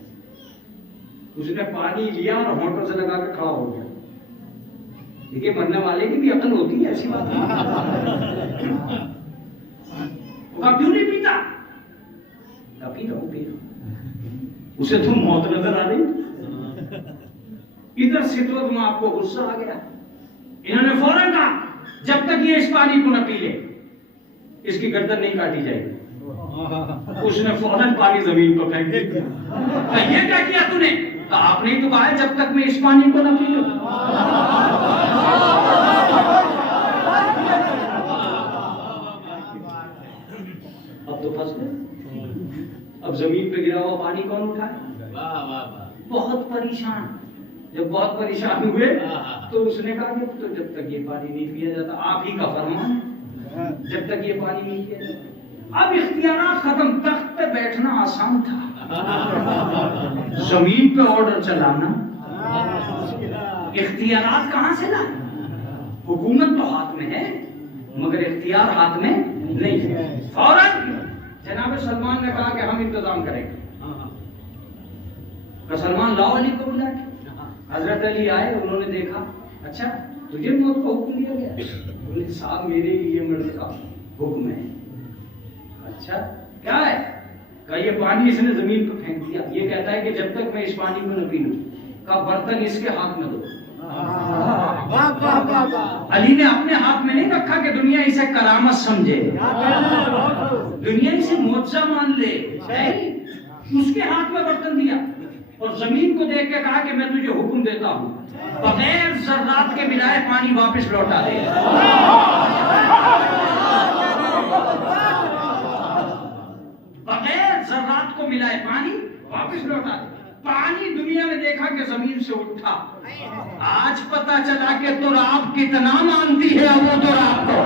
اس نے پانی لیا اور ہونٹوں سے لگا کے کھڑا ہو گیا۔ دیکھیے مرنے والے کی بھی عقل ہوتی ہے، ایسی بات نہیں۔ وہ کہا کیوں نہیں پیتا؟ کہا پی رہا ہوں۔ اسے تم موت نظر آ رہی؟ ادھر سدرت میں آپ کو غصہ آ گیا۔ انہوں نے فوراً کہا جب تک یہ اس پانی کو نہ پی لے اس کی گردن نہیں کاٹی جائے گی۔ اس نے فوراً پانی زمین پر پھینک دیا۔ یہ کیا کیا تو نے؟ آپ نے تو کہا ہے جب تک میں اس پانی کو نہ پی لوں۔ اب تو پھنس گئے، اب زمین پہ گرا ہوا پانی کون اٹھائے؟ بہت پریشان۔ جب بہت پریشان ہوئے تو اس نے کہا کہ تو جب تک یہ پانی نہیں پیا جاتا، آپ ہی کا فرمان ہے، جب تک یہ پانی نہیں پیا جاتا۔ اب اختیارات ختم، تخت پہ بیٹھنا آسان تھا، زمین پہ آرڈر چلانا اختیارات کہاں سے لائے؟ حکومت تو ہاتھ میں ہے مگر اختیار ہاتھ میں نہیں ہے۔ فوراً جناب سلمان نے کہا کہ ہم انتظام کریں گے۔ تو سلمان لاؤ علی کو بلا کے۔ حضرت علی آئے، انہوں نے دیکھا، اچھا تجھے موت کا حکم دیا گیا؟ بولے صاحب میرے لیے مرنے کا حکم ہے۔ اچھا کیا ہے؟ کہا یہ پانی اس نے زمین پر پھینک دیا، یہ کہتا ہے کہ جب تک میں اس پانی کو نہ پی لوں۔ کہا برتن اس کے ہاتھ میں دو۔ علی نے اپنے ہاتھ میں نہیں رکھا کہ دنیا اسے کرامت سمجھے، دنیا اسے معجزہ مان لے، اس کے ہاتھ میں برتن دیا اور زمین کو دیکھ کے کہا کہ میں تجھے حکم دیتا ہوں بغیر ذرات کے ملائے پانی واپس لوٹا دے۔ بغیر ذرات کو ملائے پانی واپس لوٹا دے۔ پانی دنیا نے دیکھا کہ زمین سے اٹھا۔ آج پتا چلا کہ تراب کتنا مانتی ہے وہ تراب کو۔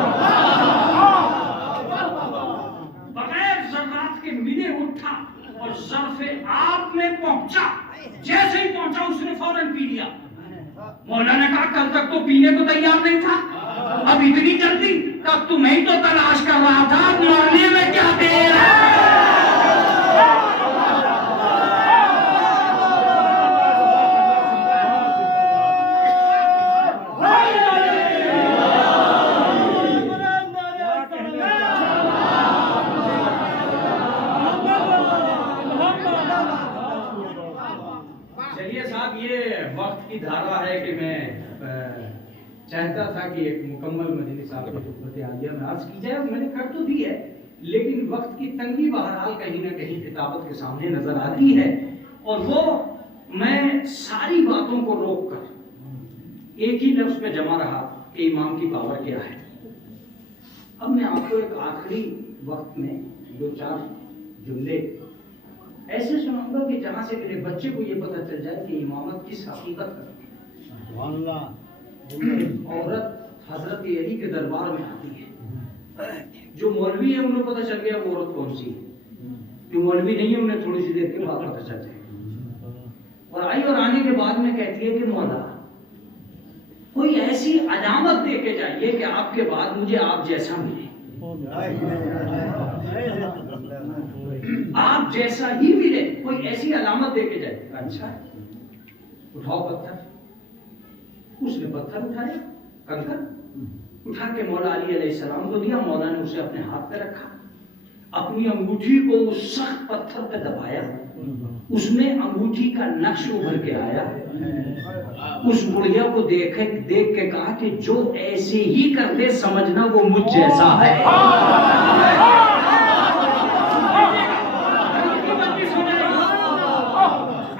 بغیر ذرات کے ملے اٹھا اور ظرف آب میں پہنچا، جیسے ہی پہنچا اس نے فوراً پی لیا۔ مولا نے کہا کل تک تو پینے کو تیار نہیں تھا، اب اتنی جلدی؟ کب تمہیں تو تلاش کر رہا تھا، اب مرنے میں کیا دیر ہے؟ وقت کی دھارا ہے کہ میں چاہتا تھا کہ ایک مکمل مجلس آپ کی خدمت عالیہ میں عرض کی جائے، میں نے کر تو دی ہے، لیکن وقت کی تنگی بہرحال کہیں نہ کہیں کتابت کے سامنے نظر آتی ہے، اور وہ میں ساری باتوں کو روک کر ایک ہی لفظ پہ جمع رہا کہ امام کی پاور کیا ہے۔ اب میں آپ کو ایک آخری وقت میں دو چار جملے ایسے سناؤں گا کہ جہاں سے میرے بچے کو یہ پتہ چل جائے کہ امامت کس حقیقت کا۔ عورت حضرت علی کے دربار میں آتی ہے، جو مولوی ہے انہیں پتہ چل گیا وہ عورت کون سی ہے، جو مولوی نہیں ہے انہیں تھوڑی سی دیر کے بعد پتہ چل جائے، اور آئی اور آنے کے بعد میں کہتی ہے کہ مولا کوئی ایسی علامت دے کے جائیے کہ آپ کے بعد مجھے آپ جیسا ملے، آپ جیسا ہی ملے، کوئی ایسی علامت دے کے جائے۔ اچھا اٹھاؤ پتھر، اس نے پتھر اٹھایا، کنکر اٹھا کے مولا علی علیہ السلام کو دیا، مولا نے اسے اپنے ہاتھ پہ رکھا، اپنی انگوٹھی کو اس سخت پتھر پہ دبایا، اس میں انگوٹھی کا نقش ابھر کے آیا، اس بڑھیا کو دیکھ کے کہا کہ جو ایسے ہی کرتے سمجھنا وہ مجھ جیسا ہے۔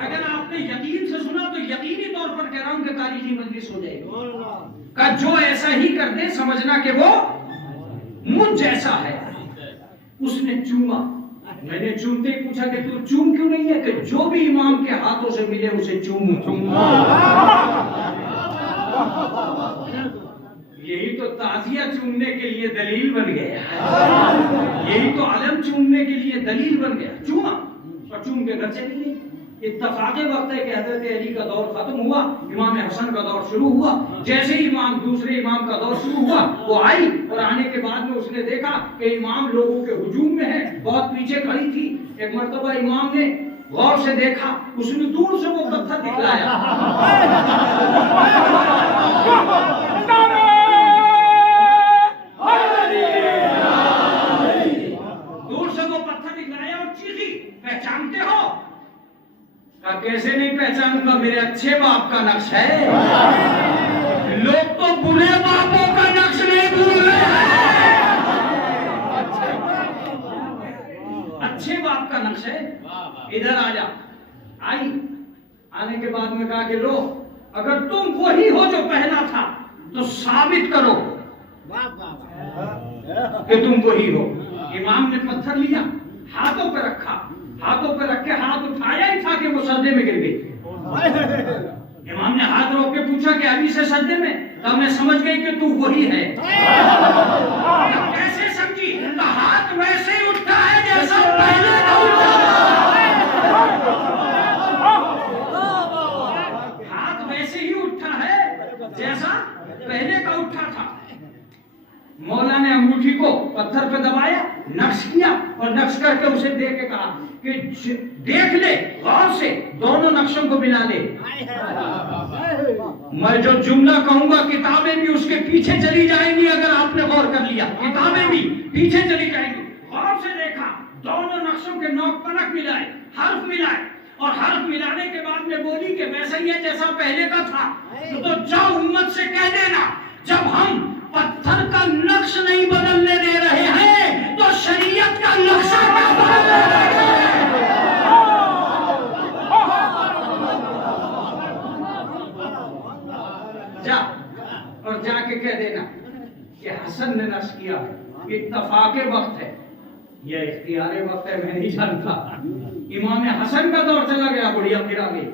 اگر آپ نے یقین سے سنا تو یقینی طور پر کہہ رہا ہوں کہ تاریخی مجلس ہو جائے گی، کہ جو ایسا ہی کرتے سمجھنا کہ وہ مجھ جیسا ہے۔ اس نے چوما، میں نے چومتے ہی پوچھا کہ تو چوم کیوں نہیں ہے؟ کہ جو بھی امام کے ہاتھوں سے ملے اسے چوموں۔ یہی تو تعزیہ چومنے کے لیے دلیل بن گیا، یہی تو علم چومنے کے لیے دلیل بن گیا۔ چوما اور چوم کے گھر چلی گئی۔ اتفاق وقت ہے کہ حضرت علی کا دور ختم ہوا، امام حسن کا دور شروع ہوا۔ جیسے ہی دوسرے امام کا دور شروع ہوا، وہ آئی اور آنے کے بعد میں اس نے دیکھا کہ امام لوگوں کے ہجوم میں ہے، بہت پیچھے کھڑی تھی۔ ایک مرتبہ امام نے غور سے دیکھا، اس نے دور سے وہ پتھر دکھلایا، دور سے وہ پتھر دکھلایا اور چیخی، پہچانتے ہو؟ کہا کیسے نہیں پہچانوں گا، میرے اچھے باپ کا نقش ہے۔ لوگ تو برے باپوں کا نقش نہیں بھول رہے ہیں، اچھے باپ کا نقش ہے، ادھر آ جا۔ آئی، آنے کے بعد میں کہا کہ لو، اگر تم وہی ہو جو پہلا تھا تو ثابت کرو کہ تم وہی ہو۔ امام نے پتھر لیا، ہاتھوں پہ رکھا، ہاتھوں پہ رکھ کے ہاتھ اٹھایا ہی تھا کہ وہ سجدے میں گر گئی۔ امام نے ہاتھ روک کے پوچھا کہ ابھی سے سجدے میں؟ تب میں سمجھ گئی کہ تو وہی ہے۔ کیسے سمجھی؟ کہ ہاتھ ویسے ہی اٹھا ہے جیسا پہلے کا اٹھا تھا، ہاتھ ویسے ہی اٹھا ہے جیسا پہلے کا اٹھا تھا۔ مولا نے انگوٹھی کو پتھر پہ دبایا، نقش کیا اور نقش کر کے اسے دیکھ کے کہا کہ دیکھ لے غور سے، دونوں نقشوں کو ملا لے۔ میں جو جملہ کہوں گا کتابیں بھی اس کے پیچھے چلی جائیں گی، اگر آپ نے غور کر لیا کتابیں بھی پیچھے چلی جائیں گی۔ غور سے دیکھا، دونوں نقشوں کے نوک پلک ملائے، حرف ملائے، اور حرف ملانے کے بعد میں بولی کہ ویسا ہی ہے جیسا پہلے کا تھا۔ تو جاؤ امت سے کہہ دینا، جب ہم پتھر کا نقش نہیں بدلنے دے رہے ہیں تو شریعت کا نقشہ کیا بدلنے دے رہے ہیں؟ جا اور جا کے کہہ دینا کہ حسن نے نقش کیا ہے، اتفاق وقت ہے یا اختیار وقت ہے میں نہیں جانتا۔ امام حسن کا دور چلا گیا، بڑھیا پھر آ گئی۔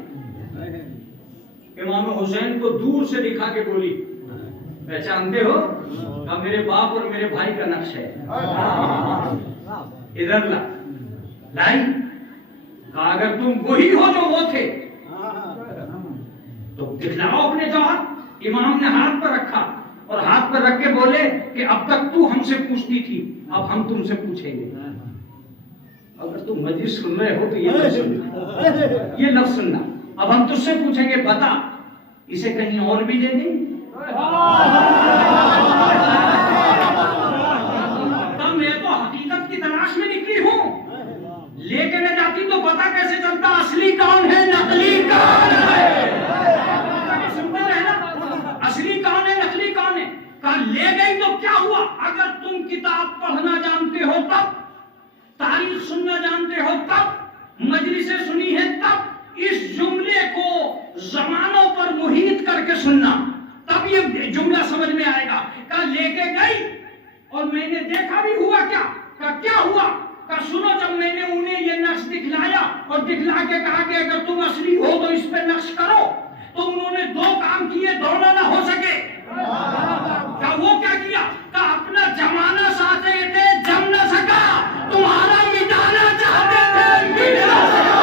امام حسین کو دور سے دکھا کے بولی پہچانتے ہو؟ کہا میرے باپ اور میرے بھائی کا نقش ہے، ادھر لا۔ لائی، کہا اگر تم وہی ہو جو وہ تھے تو دکھلاؤ اپنے جوہر۔ امام نے ہاتھ پر رکھا اور ہاتھ پر رکھ کے بولے کہ اب تک تو ہم سے پوچھتی تھی، اب ہم تم سے پوچھیں گے۔ اگر تم مجلس سن رہے ہو تو یہ لفظ سننا، یہ لفظ سننا۔ اب ہم تجھ سے پوچھیں گے، بتا اسے کہیں اور بھی لے گئی؟ تب میں تو حقیقت کی تلاش میں نکلی ہوں، لے کے نہ جاتی تو پتا کیسے چلتا اصلی کون ہے نقلی کون ہے؟ سنتا رہنا، اصلی کون ہے نقلی کون ہے؟ کہا لے گئی تو کیا ہوا؟ اگر تم کتاب پڑھنا جانتے ہو تب، تاریخ سننا جانتے ہو تب، مجلسیں سنی ہے تب، اس جملے کو زمانوں پر محیط کر کے سننا، تب یہ جملہ سمجھ میں آئے گا۔ کہا لے کے گئی اور میں نے دیکھا بھی ہوا کیا؟ کہا کیا ہوا؟ کہا سنو، جب میں نے انہیں یہ نقش دکھلایا اور دکھلا کے کہا کہ اگر تم اصلی ہو تو اس پہ نقش کرو، تو انہوں نے دو کام کیے، دونوں نہ ہو سکے۔ کہا وہ کیا کیا؟ کہا اپنا جمانا چاہتے تھے، جم نہ سکا، تمہارا مٹانا چاہتے تھے، مٹ نہ سکا۔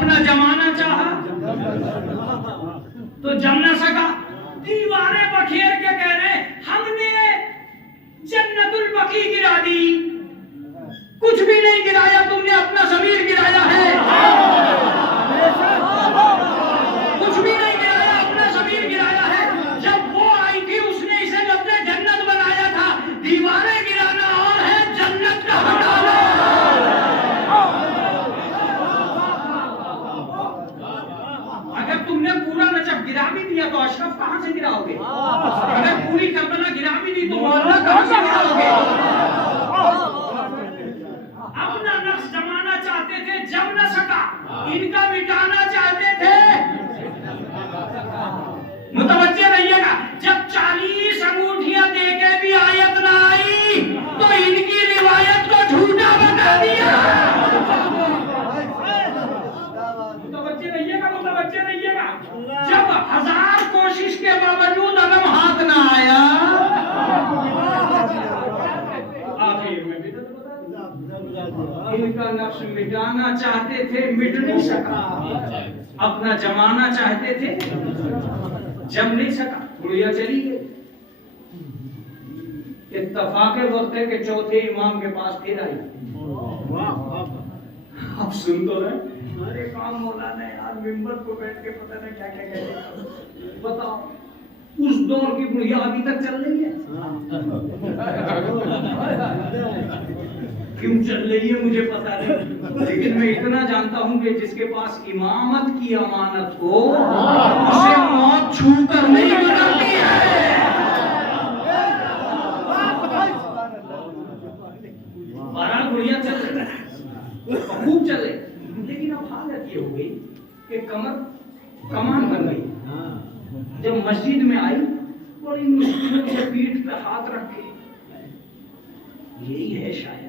اپنا جمانا چاہا تو جم نہ سکا. دیواریں بکھیر کے کہہ رہے ہم نے جنت البقیع گرا دی. کچھ بھی نہیں گرایا تم نے, اپنا ضمیر گرایا ہے. کچھ بھی نہیں گرایا, اپنا ضمیر گرایا ہے. جب وہ آئی تھی اس نے اسے اپنے جنت بنایا تھا. دیواریں گرانا اور ہے, جنت کا ہٹانا. اگر تم نے پورا نجف گرا بھی دیا تو اشرف کہاں سے گراؤ گے؟ اگر پوری کربلا گرا بھی دی تو مولا کہاں سے گراؤ گے؟ اپنا نقش جمانا چاہتے تھے, جم نہ سکا. ان کا مٹانا چاہتے تھے. متوجہ رہیے گا, جب 40 انگوٹھیاں دے کے بھی آیت نہ آئی تو ان کی روایت کو جھوٹا بنا دیا. متوجہ رہیے گا, متوجہ رہیے گا. جب 1000 کوشش کے باوجود علم ہاتھ نہ آیا, آخر میں بھی ان کا نقش مٹانا چاہتے تھے, مٹ نہیں سکا. اپنا جمانا چاہتے تھے, جم نہیں سکا. گڑیا چلی گئی. اتفاق وقت ہے کہ چوتھے امام کے پاس پھر آئی. آپ سن تو رہے, ارے کام مولانا یار ممبر کو بیٹھ کے پتہ نہیں کیا کیا کہتے. بتاؤ اس دور کی گڑیا ابھی تک چل رہی ہے. کیوں چل رہی ہے مجھے پتا نہیں, لیکن میں اتنا جانتا ہوں کہ جس کے پاس امامت کی امانت ہو اسے موت چھو کر نہیں بدلتی ہے. بارہ گڑیا چل رہی ہے, خوب چل رہی, لیکن اب حالت یہ ہو گئی کہ کمر کمان بن گئی. جب مسجد میں آئی بڑی مشکلوں سے پیٹھ پہ ہاتھ رکھے, یہی ہے شاید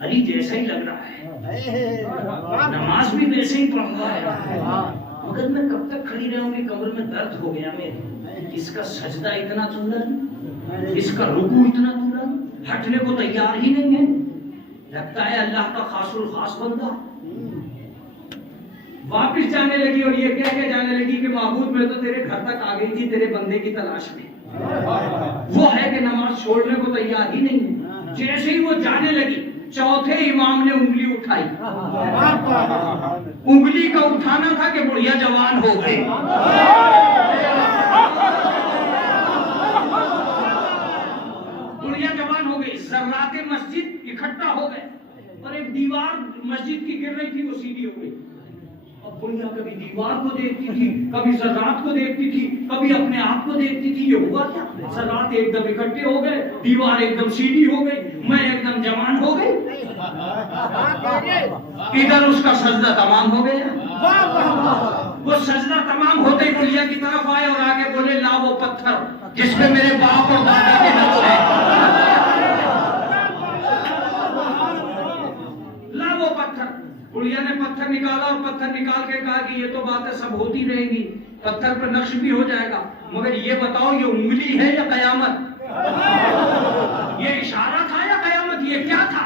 علی جیسا ہی لگ رہا ہے, نماز بھی ویسے ہی پڑھ رہا ہے, مگر میں کب تک کھڑی رہوں گی, کمر میں درد ہو گیا میرے. اس کا سجدہ اتنا طولا, اس کا رکوع اتنا طولا, ہٹنے کو تیار ہی نہیں ہے. لگتا ہے اللہ کا خاص الخاص بندہ. واپس جانے لگی اور یہ کہہ کے جانے لگی کہ معبود میں تو تیرے گھر تک آ گئی تھی تیرے بندے کی تلاش میں. وہ ہے کہ نماز چھوڑنے کو تیار ہی نہیں ہے. جیسے ہی وہ جانے لگی چوتھے امام نے انگلی اٹھائی. انگلی کا اٹھانا تھا کہ بڑھیا جوان ہو گئے. بڑھیا جوان ہو گئی. ذرات مسجد اکٹھا ہو گئے اور ایک دیوار مسجد کی گر رہی تھی, وہ سیدھی ہو گئی. اب بڑھیا کبھی دیوار کو دیکھتی تھی, کبھی ذرات کو دیکھتی تھی, کبھی اپنے آپ کو دیکھتی تھی. یہ ہوا کیا؟ ذرات ایک دم اکٹھے ہو گئے, دیوار ایک دم سیدھی ہو گئی, میں ایک دم جوان ہو گئی. ادھر اس کا سجدہ تمام ہو گیا. وہ سجدہ تمام ہوتے ہی بڑھیا کی طرف آئے اور آگے بولے لا وہ پتھر جس پہ میرے باپ اور دادا کے نقش ہے. لا وہ پتھر. بڑھیا نے پتھر نکالا اور پتھر نکال کے کہا کہ یہ تو باتیں سب ہوتی رہیں گی, پتھر پر نقش بھی ہو جائے گا, مگر یہ بتاؤ یہ انگلی ہے یا قیامت؟ یہ اشارہ تھا یا قیامت؟ یہ کیا تھا؟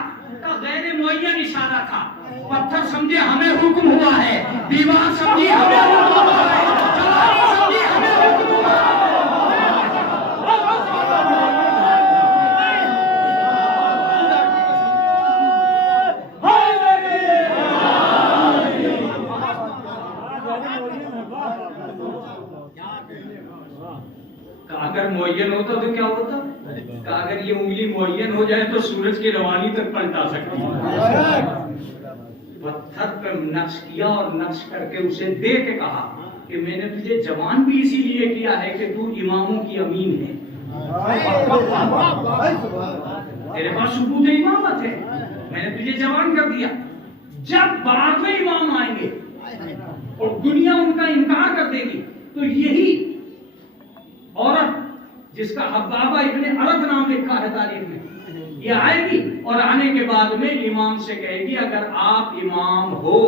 غیر معین اشارہ تھا. پتھر سمجھے ہمیں حکم ہوا ہے, دیوار سمجھے ہمیں حکم ہوا ہے, جوانی سمجھے ہمیں حکم ہوا ہے. اگر معین ہوتا تو کیا ہوتا؟ کہ اگر یہ انگلی معین ہو جائے تو سورج کی روانی تک پلٹا سکتی ہے. پتھر پہ نقش کیا اور نقش کر کے اسے دے کے کہا کہ میں نے تجھے جوان بھی اسی لیے کیا ہے کہ تو اماموں کی امین ہے, تیرے پاس ثبوت امامت ہے, میں نے تجھے جوان کر دیا. جب بعد میں امام آئیں گے اور دنیا ان کا انکار کر دے گی تو یہی عورت جس کا حبابہ ابن عرب نام لکھا ہے تاریخ میں, یہ آئے گی اور آنے کے بعد میں امام سے کہے گی اگر آپ امام ہو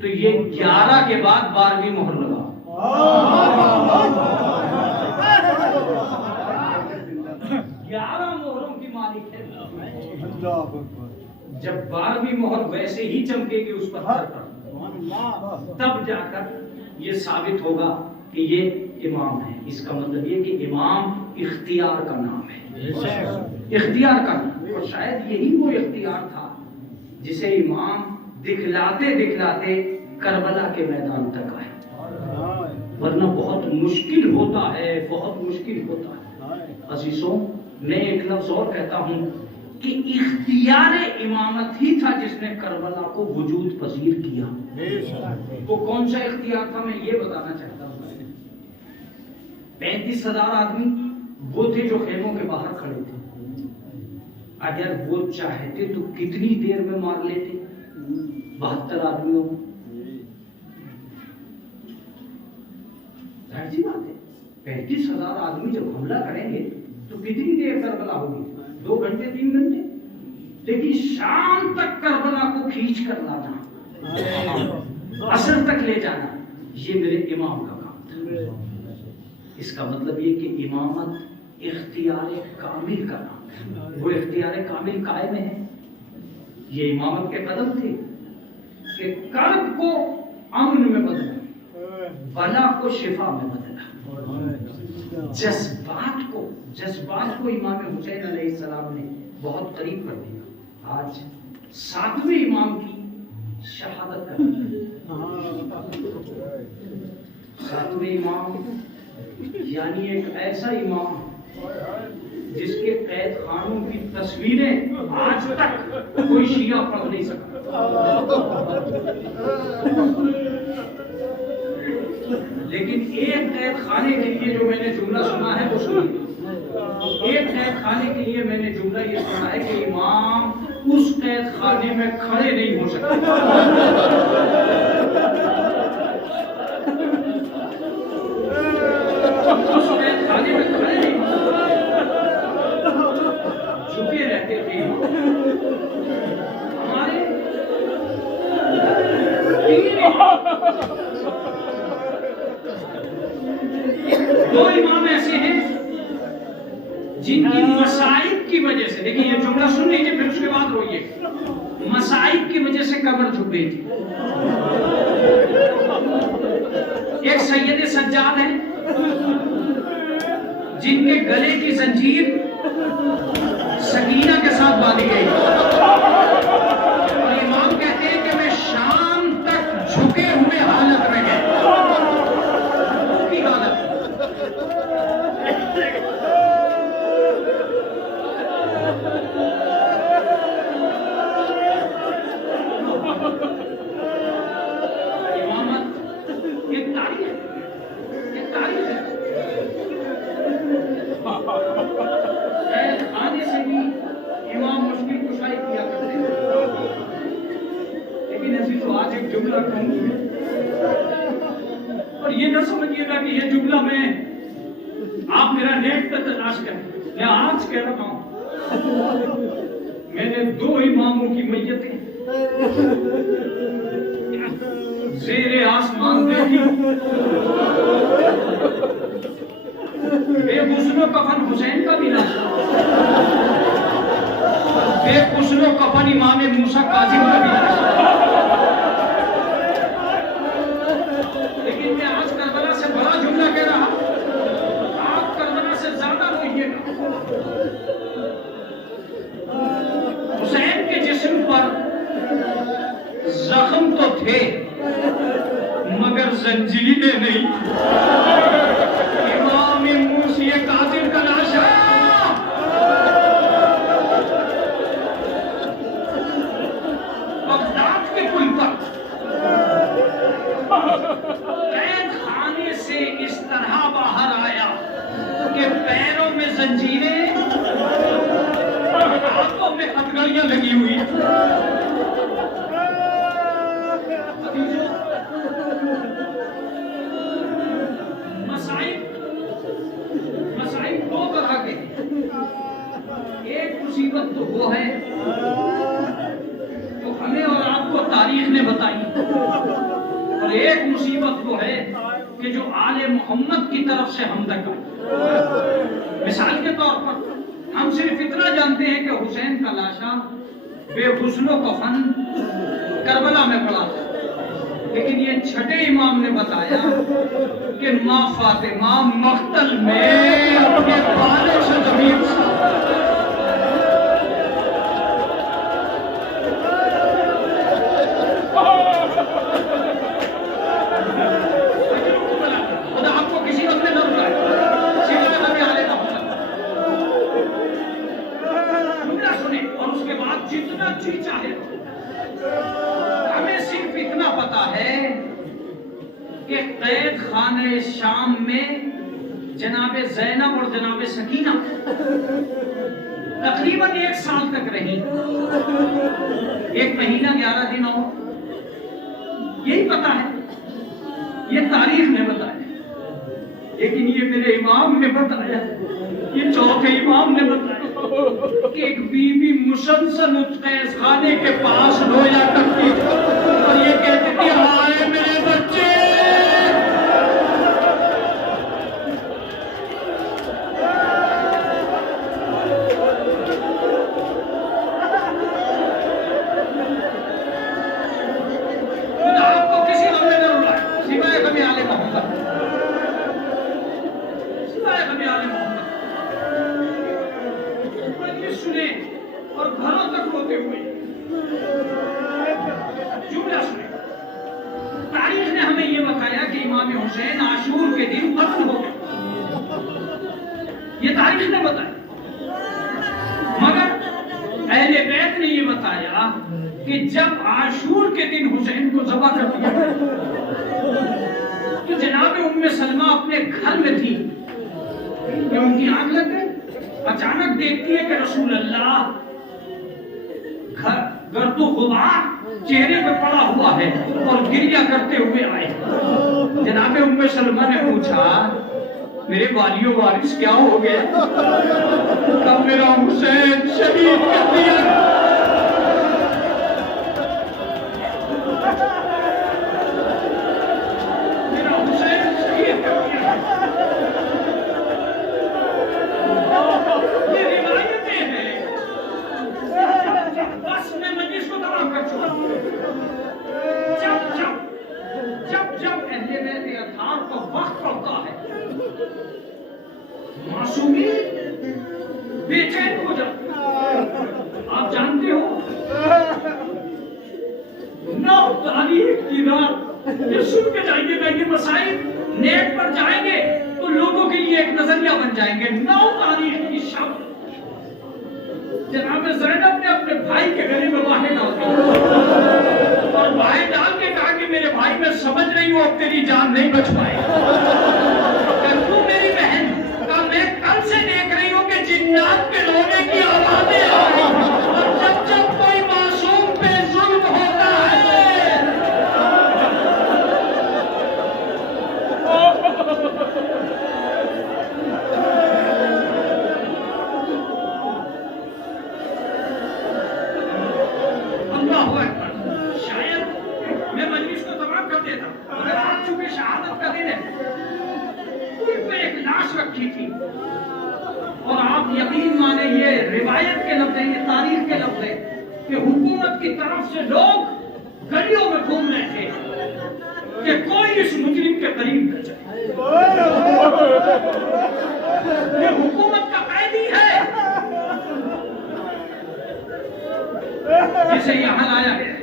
تو یہ 11 کے بعد 12ویں مہر لگا. مہروں کی مالک ہے. جب 12ویں مہر ویسے ہی چمکے گی اس پتھر پر تب جا کر یہ ثابت ہوگا کہ یہ امام ہے. اس کا مطلب یہ کہ امام اختیار کا نام ہے، اختیار کا نام. اور شاید یہی وہ اختیار تھا جسے امام دکھلاتے دکھلاتے کربلا کے میدان تک آئے، ورنہ بہت مشکل ہوتا ہے، بہت مشکل ہوتا ہے. عزیزوں، میں ایک لفظ اور کہتا ہوں کہ اختیار امامت ہی تھا جس نے کربلا کو وجود پذیر کیا. وہ کون سا اختیار تھا میں یہ بتانا چاہتا ہوں. 35,000 آدمی وہ تھے جو خیموں کے باہر کھڑے تھے. اگر وہ چاہتے تو کتنی دیر میں مار لیتے 72 آدمیوں کو. ظاہر سی بات ہے 35,000 آدمی جب حملہ کریں گے تو کتنی دیر کربلا ہوگی؟ 2 گھنٹے 3 گھنٹے. لیکن شام تک کربلا کو کھینچ کر لانا، عصر تک لے جانا، یہ میرے امام کا کام تھا. اس کا مطلب یہ کہ امامت اختیار کامل کا نام ہے. وہ اختیار کامل قائم ہے. یہ امامت کے قدم تھے کہ کرب کو امن میں بدلا، بلا کو شفا میں بدلا، جذبات کو امام حسین علیہ السلام نے بہت قریب کر دیا. آج 7ویں امام کی شہادت کر دی. 7ویں امام یعنی ایک ایسا امام جس کے قید خانوں کی تصویریں آج تک کوئی شیعہ پڑھ نہیں سکتا. لیکن ایک قید خانے کے لیے جو میں نے جملہ سنا ہے وہ سنیے. ایک قید خانے کے لیے میں نے جملہ یہ سنا ہے کہ امام اس قید خانے میں کھڑے نہیں ہو سکتے. اس قید خانے میں کھڑے نہیں ہو سکتے، جھکے رہتے تھے. ہمارے دو امام ایسے ہیں جن کی مصائب کی وجہ سے، دیکھیں یہ جملہ سن لیجیے پھر اس کے بعد روئیے، مصائب کی وجہ سے قبر جھک گئی تھی. ایک سید سجاد ہیں جن کے گلے کی زنجیر سکینہ کے ساتھ باندھی گئی، اور امام کہتے ہیں کہ میں شام تک جھکے ہوئے حالت میں گئے. کی حالت جملہ کہوں اور یہ نہ سمجھیے گا کہ یہ جملہ میں آپ میرا نیٹ پر تلاش کریں. میں آج کہہ رہا ہوں میں نے 2 اماموں کی میتیں زیر آسمان دیکھی. بے غسل و کفن حسین کا بھی لاش، بے غسل و کفن امام موسیٰ کاظم کا بھی لاش. لیکن میں آج کربلا سے بڑا جملہ کہہ رہا، آپ کربلا سے زیادہ روئیے گا. حسین کے جسم پر زخم تو تھے مگر زنجیریں نہیں. امام موسیٰ کاظم کا لاش ہے. بغداد کے پل پر قید خانے سے اس طرح باہر آیا کہ پیروں میں زنجیریں، ہاتھوں میں ہتھکڑیاں لگی ہوئی. مسائب 2 طرح کے. ایک مصیبت تو وہ ہے جو ہمیں اور آپ کو تاریخ نے بتائی، اور ایک مصیبت وہ ہے کہ جو آل محمد کی طرف سے ہم تک آئی. مثال کے طور پر ہم صرف اتنا جانتے ہیں کہ حسین کا لاشا بے غسل و کفن کربلا میں پڑا تھا. لیکن یہ چھٹے امام نے بتایا کہ ماں فاطمہ مقتل میں اپنے بالوں سے زمین خدا آپ کو کسی وقت نہ رکائے سوائے نبی علیہ جملہ سنیں اور اس کے بعد جتنا جی چاہے ہمیں صرف اتنا پتا ہے کہ قید خانہ شام میں جناب زینب اور جناب سکینہ تقریباً 1 سال تک رہی، 1 مہینہ 11 دن اور یہی پتا ہے، یہ تاریخ نے بتایا، لیکن یہ میرے امام نے بتایا، یہ چوتھے امام نے بتایا کہ ایک بی بی مسلسل اس قید خانے کے پاس رویا کرتی اور یہ کہتی تھی ہائے میرے بچے، اور گھروں تک ہوتے ہوئے جملہ سنیں، تاریخ نے ہمیں یہ بتایا کہ امام حسین عاشور کے دن قتل ہو گئے، یہ تاریخ نے بتایا، مگر اہل بیت نے یہ بتایا کہ جب عاشور کے دن حسین کو ذبح کر دیا تو جناب ام سلمہ اپنے گھر میں تھی کہ ان کی آنکھ لگ گئی، اچانک دیکھتی ہے کہ رسول اللہ گرد و غبار چہرے پہ پڑا ہوا ہے اور گریہ کرتے ہوئے آئے۔ جناب ام سلمہ نے پوچھا میرے والی و وارث کیا ہو گیا؟ تب میرا حسین شہید کر دیا۔ میرا حسین شہید کر دیا۔ یہ روایتیں ہیں، بس میں مجلس کو تمام کر چکا ہوں۔ جب اہل بیت اطہار کو وقت پڑتا ہے، معصومی بے چین ہو جاتی ہے۔ آپ جانتے ہو 9 تاریخ کی رات یہ سن کے جائیں گے کہ یہ مسائل نیٹ پر جائیں گے تو لوگوں کے لیے ایک نظریہ بن جائیں گے۔ 9 تاریخ کی شب جناب زینب نے اپنے بھائی کے گلے میں باہیں ڈال دی اور باہیں ڈال کے کہا کہ میرے بھائی میں سمجھ رہی ہوں اب تیری جان نہیں بچ پائے۔ تو میری بہن کہا میں کل سے دیکھ رہی ہوں کہ جنات کے رونے کی آوازیں آ رہی ہیں اور جب کوئی معصوم پہ ظلم ہوتا ہے اللہ اکبر۔ شاید میں مجلس کو تمام کر دیتا مگر آج چونکہ شہادت کا دن ہے، ان پہ ایک لاش رکھی تھی اور آپ یقین مانے یہ روایت کے لفظ ہیں، یہ تاریخ کے لفظ ہیں کہ حکومت کی طرف سے لوگ گلیوں میں گھوم رہے تھے کہ کوئی اس مجرم کے قریب نہ جائے، یہ حکومت کا قیدی ہے جسے یہاں لایا گیا۔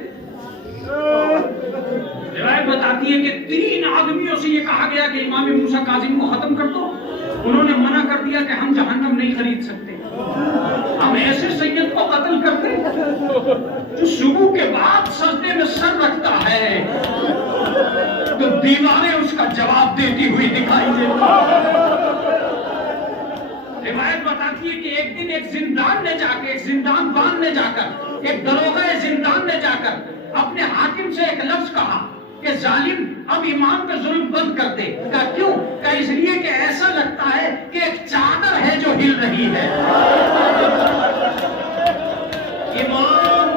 روایت بتاتی ہے کہ 3 آدمیوں سے یہ کہا گیا کہ امام موسیٰ کاظم کو ختم کر دو، انہوں نے منع کر دیا کہ ہم جہنم نہیں خرید سکتے، ہم ایسے سید کو قتل کرتے جو صبح کے بعد سجدے میں سر رکھتا ہے تو دیواریں اس کا جواب دیتی ہوئی دکھائی دیتی۔ روایت بتاتی ہے کہ ایک دن ایک زندان نے جا کے، ایک زندان بان نے جا کر، ایک دروغہ زندان نے جا کر اپنے حاکم سے ایک لفظ کہا کہ ظالم اب امام پہ ظلم بند کر دے۔ کہا کیوں؟ کہا اس لیے کہ ایسا لگتا ہے کہ ایک چادر ہے جو ہل رہی ہے۔ امام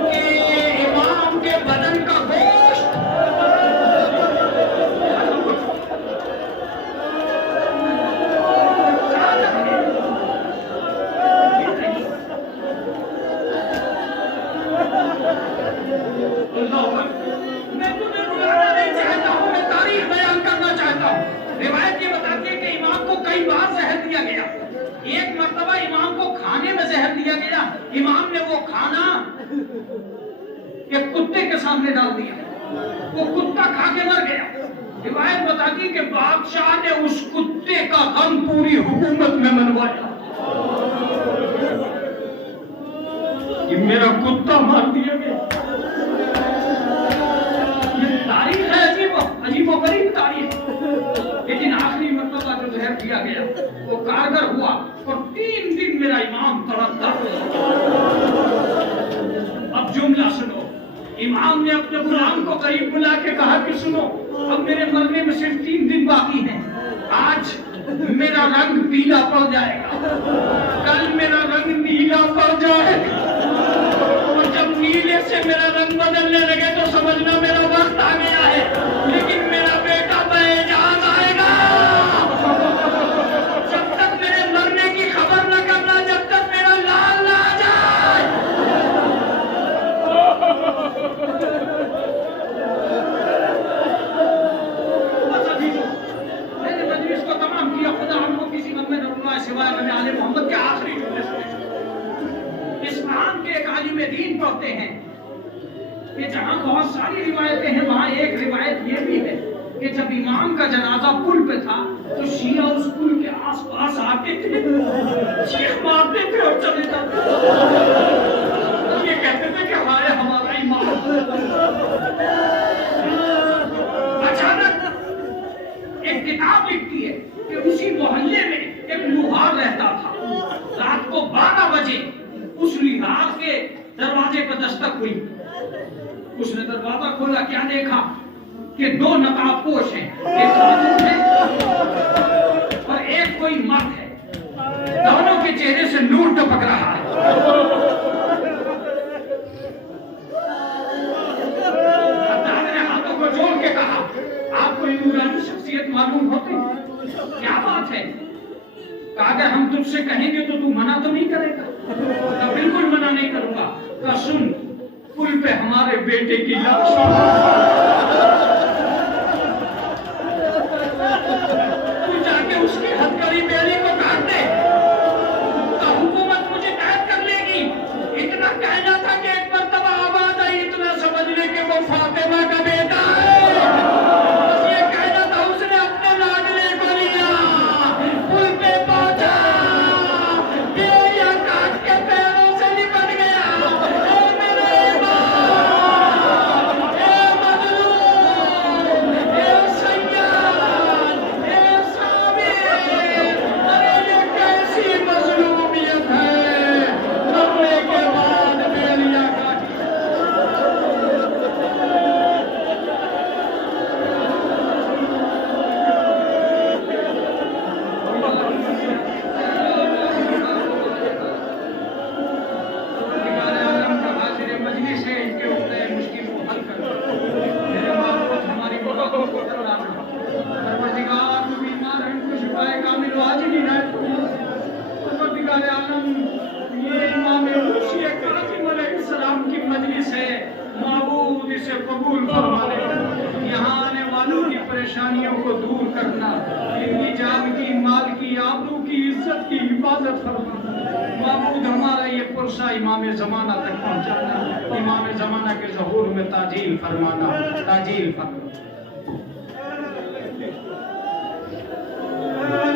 کے بدن کا گوشت میں تمہیں بلانا نہیں چاہتا روایت یہ بتاتی ہے کہ امام کو کئی بار زہر دیا گیا. ایک مرتبہ امام کو کھانے میں زہر دیا گیا. امام نے وہ کھانا ایک کتے کے سامنے ڈال دیا. وہ کتا کھا کے مر گیا. روایت بتاتی ہے کہ بادشاہ نے اس کتے کا غم پوری حکومت میں منوایا. یہ میرا کتا مار دیا گیا. یہ تاریخ ہے عجیب و غریب تاریخ. لیکن آخری مرتبہ جو زہر دیا گیا وہ کارگر ہوا اور 3 دن میرا امام تڑپتا. اب جملہ سنو. امام نے اپنے غلام کو قریب بلا کے کہا کہ سنو، اب میرے مرنے میں صرف 3 دن باقی ہیں. آج میرا رنگ پیلا پڑ جائے گا، کل میرا رنگ نیلا پڑ جائے گا، اور جب نیلے سے میرا رنگ بدلنے لگے تو سمجھنا میرا وقت آ گیا ہے. لیکن میرا بیٹا بےجان آئے گا. جب تک میرے مرنے کی خبر نہ کرنا، جب تک میرا لال نہ آ جائے. بس ابھی میں نے مجلس کو تمام کیا. خدا ہم کو کسی غم میں نہ ڈالے سوائے غم آل محمد کے. آخری جملے سنیں. اسلام کے ایک عالم دین پڑھتے ہیں کہ جہاں بہت ساری روایتیں ہیں، وہاں ایک روایت یہ بھی ہے کہ جب امام کا جنازہ پل پہ تھا تو شیعہ اس پل کے آس پاس آتے تھے، چیخ مارتے تھے اور چلے جاتے تھے. یہ کہتے تھے کہ ہمارے ہمارا امام. اچانک ایک کتاب لکھتی ہے کہ اسی محلے میں ایک لوہار رہتا تھا. رات کو 12 بجے اس لوہار کے دروازے پر دستک ہوئی. اس نے دروازہ کھولا. کیا دیکھا کہ 2 نقاب پوش ہیں، ایک خاتون ہے اور ایک کوئی مرد ہے. دونوں کے چہرے سے نور ٹپک رہا ہے. حضرت نے ہاتھوں کو جوڑ کے کہا، آپ کو یہ نورانی شخصیت معلوم ہوتی؟ کیا بات ہے؟ کہا اگر ہم تجھ سے کہیں گے تو منع تو نہیں کرے گا؟ کہا بالکل منع نہیں کروں گا. کہا سن، پل پہ ہمارے بیٹے کی لاش تو جا کے اس کی ہتھکڑی بیلی کو کاٹ دے. تو حکومت مجھے قید کر لے گی. اتنا کہنا تھا کہ ایک مرتبہ آواز آئی، اتنا سمجھ لے کہ وہ فاطمہ کا بیٹا ہے. بس یہ کہنا تھا. اس نے اپنے لاڈلے کو لیا، پل پہ پہنچا، بیڑیاں کاٹ کے پیروں سے لپٹ گیا. اے میرے امام، اے مظلوم، اے سیاد، اے صابر، ارے یہ کیسی مظلومیت ہے. مرنے کے بعد بیڑیاں کاٹی. مجلس ہے، ان کے ہوتے مشکل کو حل کر. میرے معبود ہماری مرادوں کو پورا کرنا. پروردگار جو بیمار ہیں ان کو شفائے کامل و عاجل عنایت فرما. پروردگار عالم، یہ امام موسی کاظم علیہ السلام کی مجلس ہے، معبود اسے قبول فرما لے. یہاں آنے والوں کی پریشانیوں کو دور کرنا، ان کی جان کی، مال کی، آبرو کی، عزت کی حفاظت فرما. معبود ہمارا یہ پرسہ امام زمانہ تک پہنچانا، امام زمانہ کے ظہور میں تاجیل فرمانا، تاجیل فرما.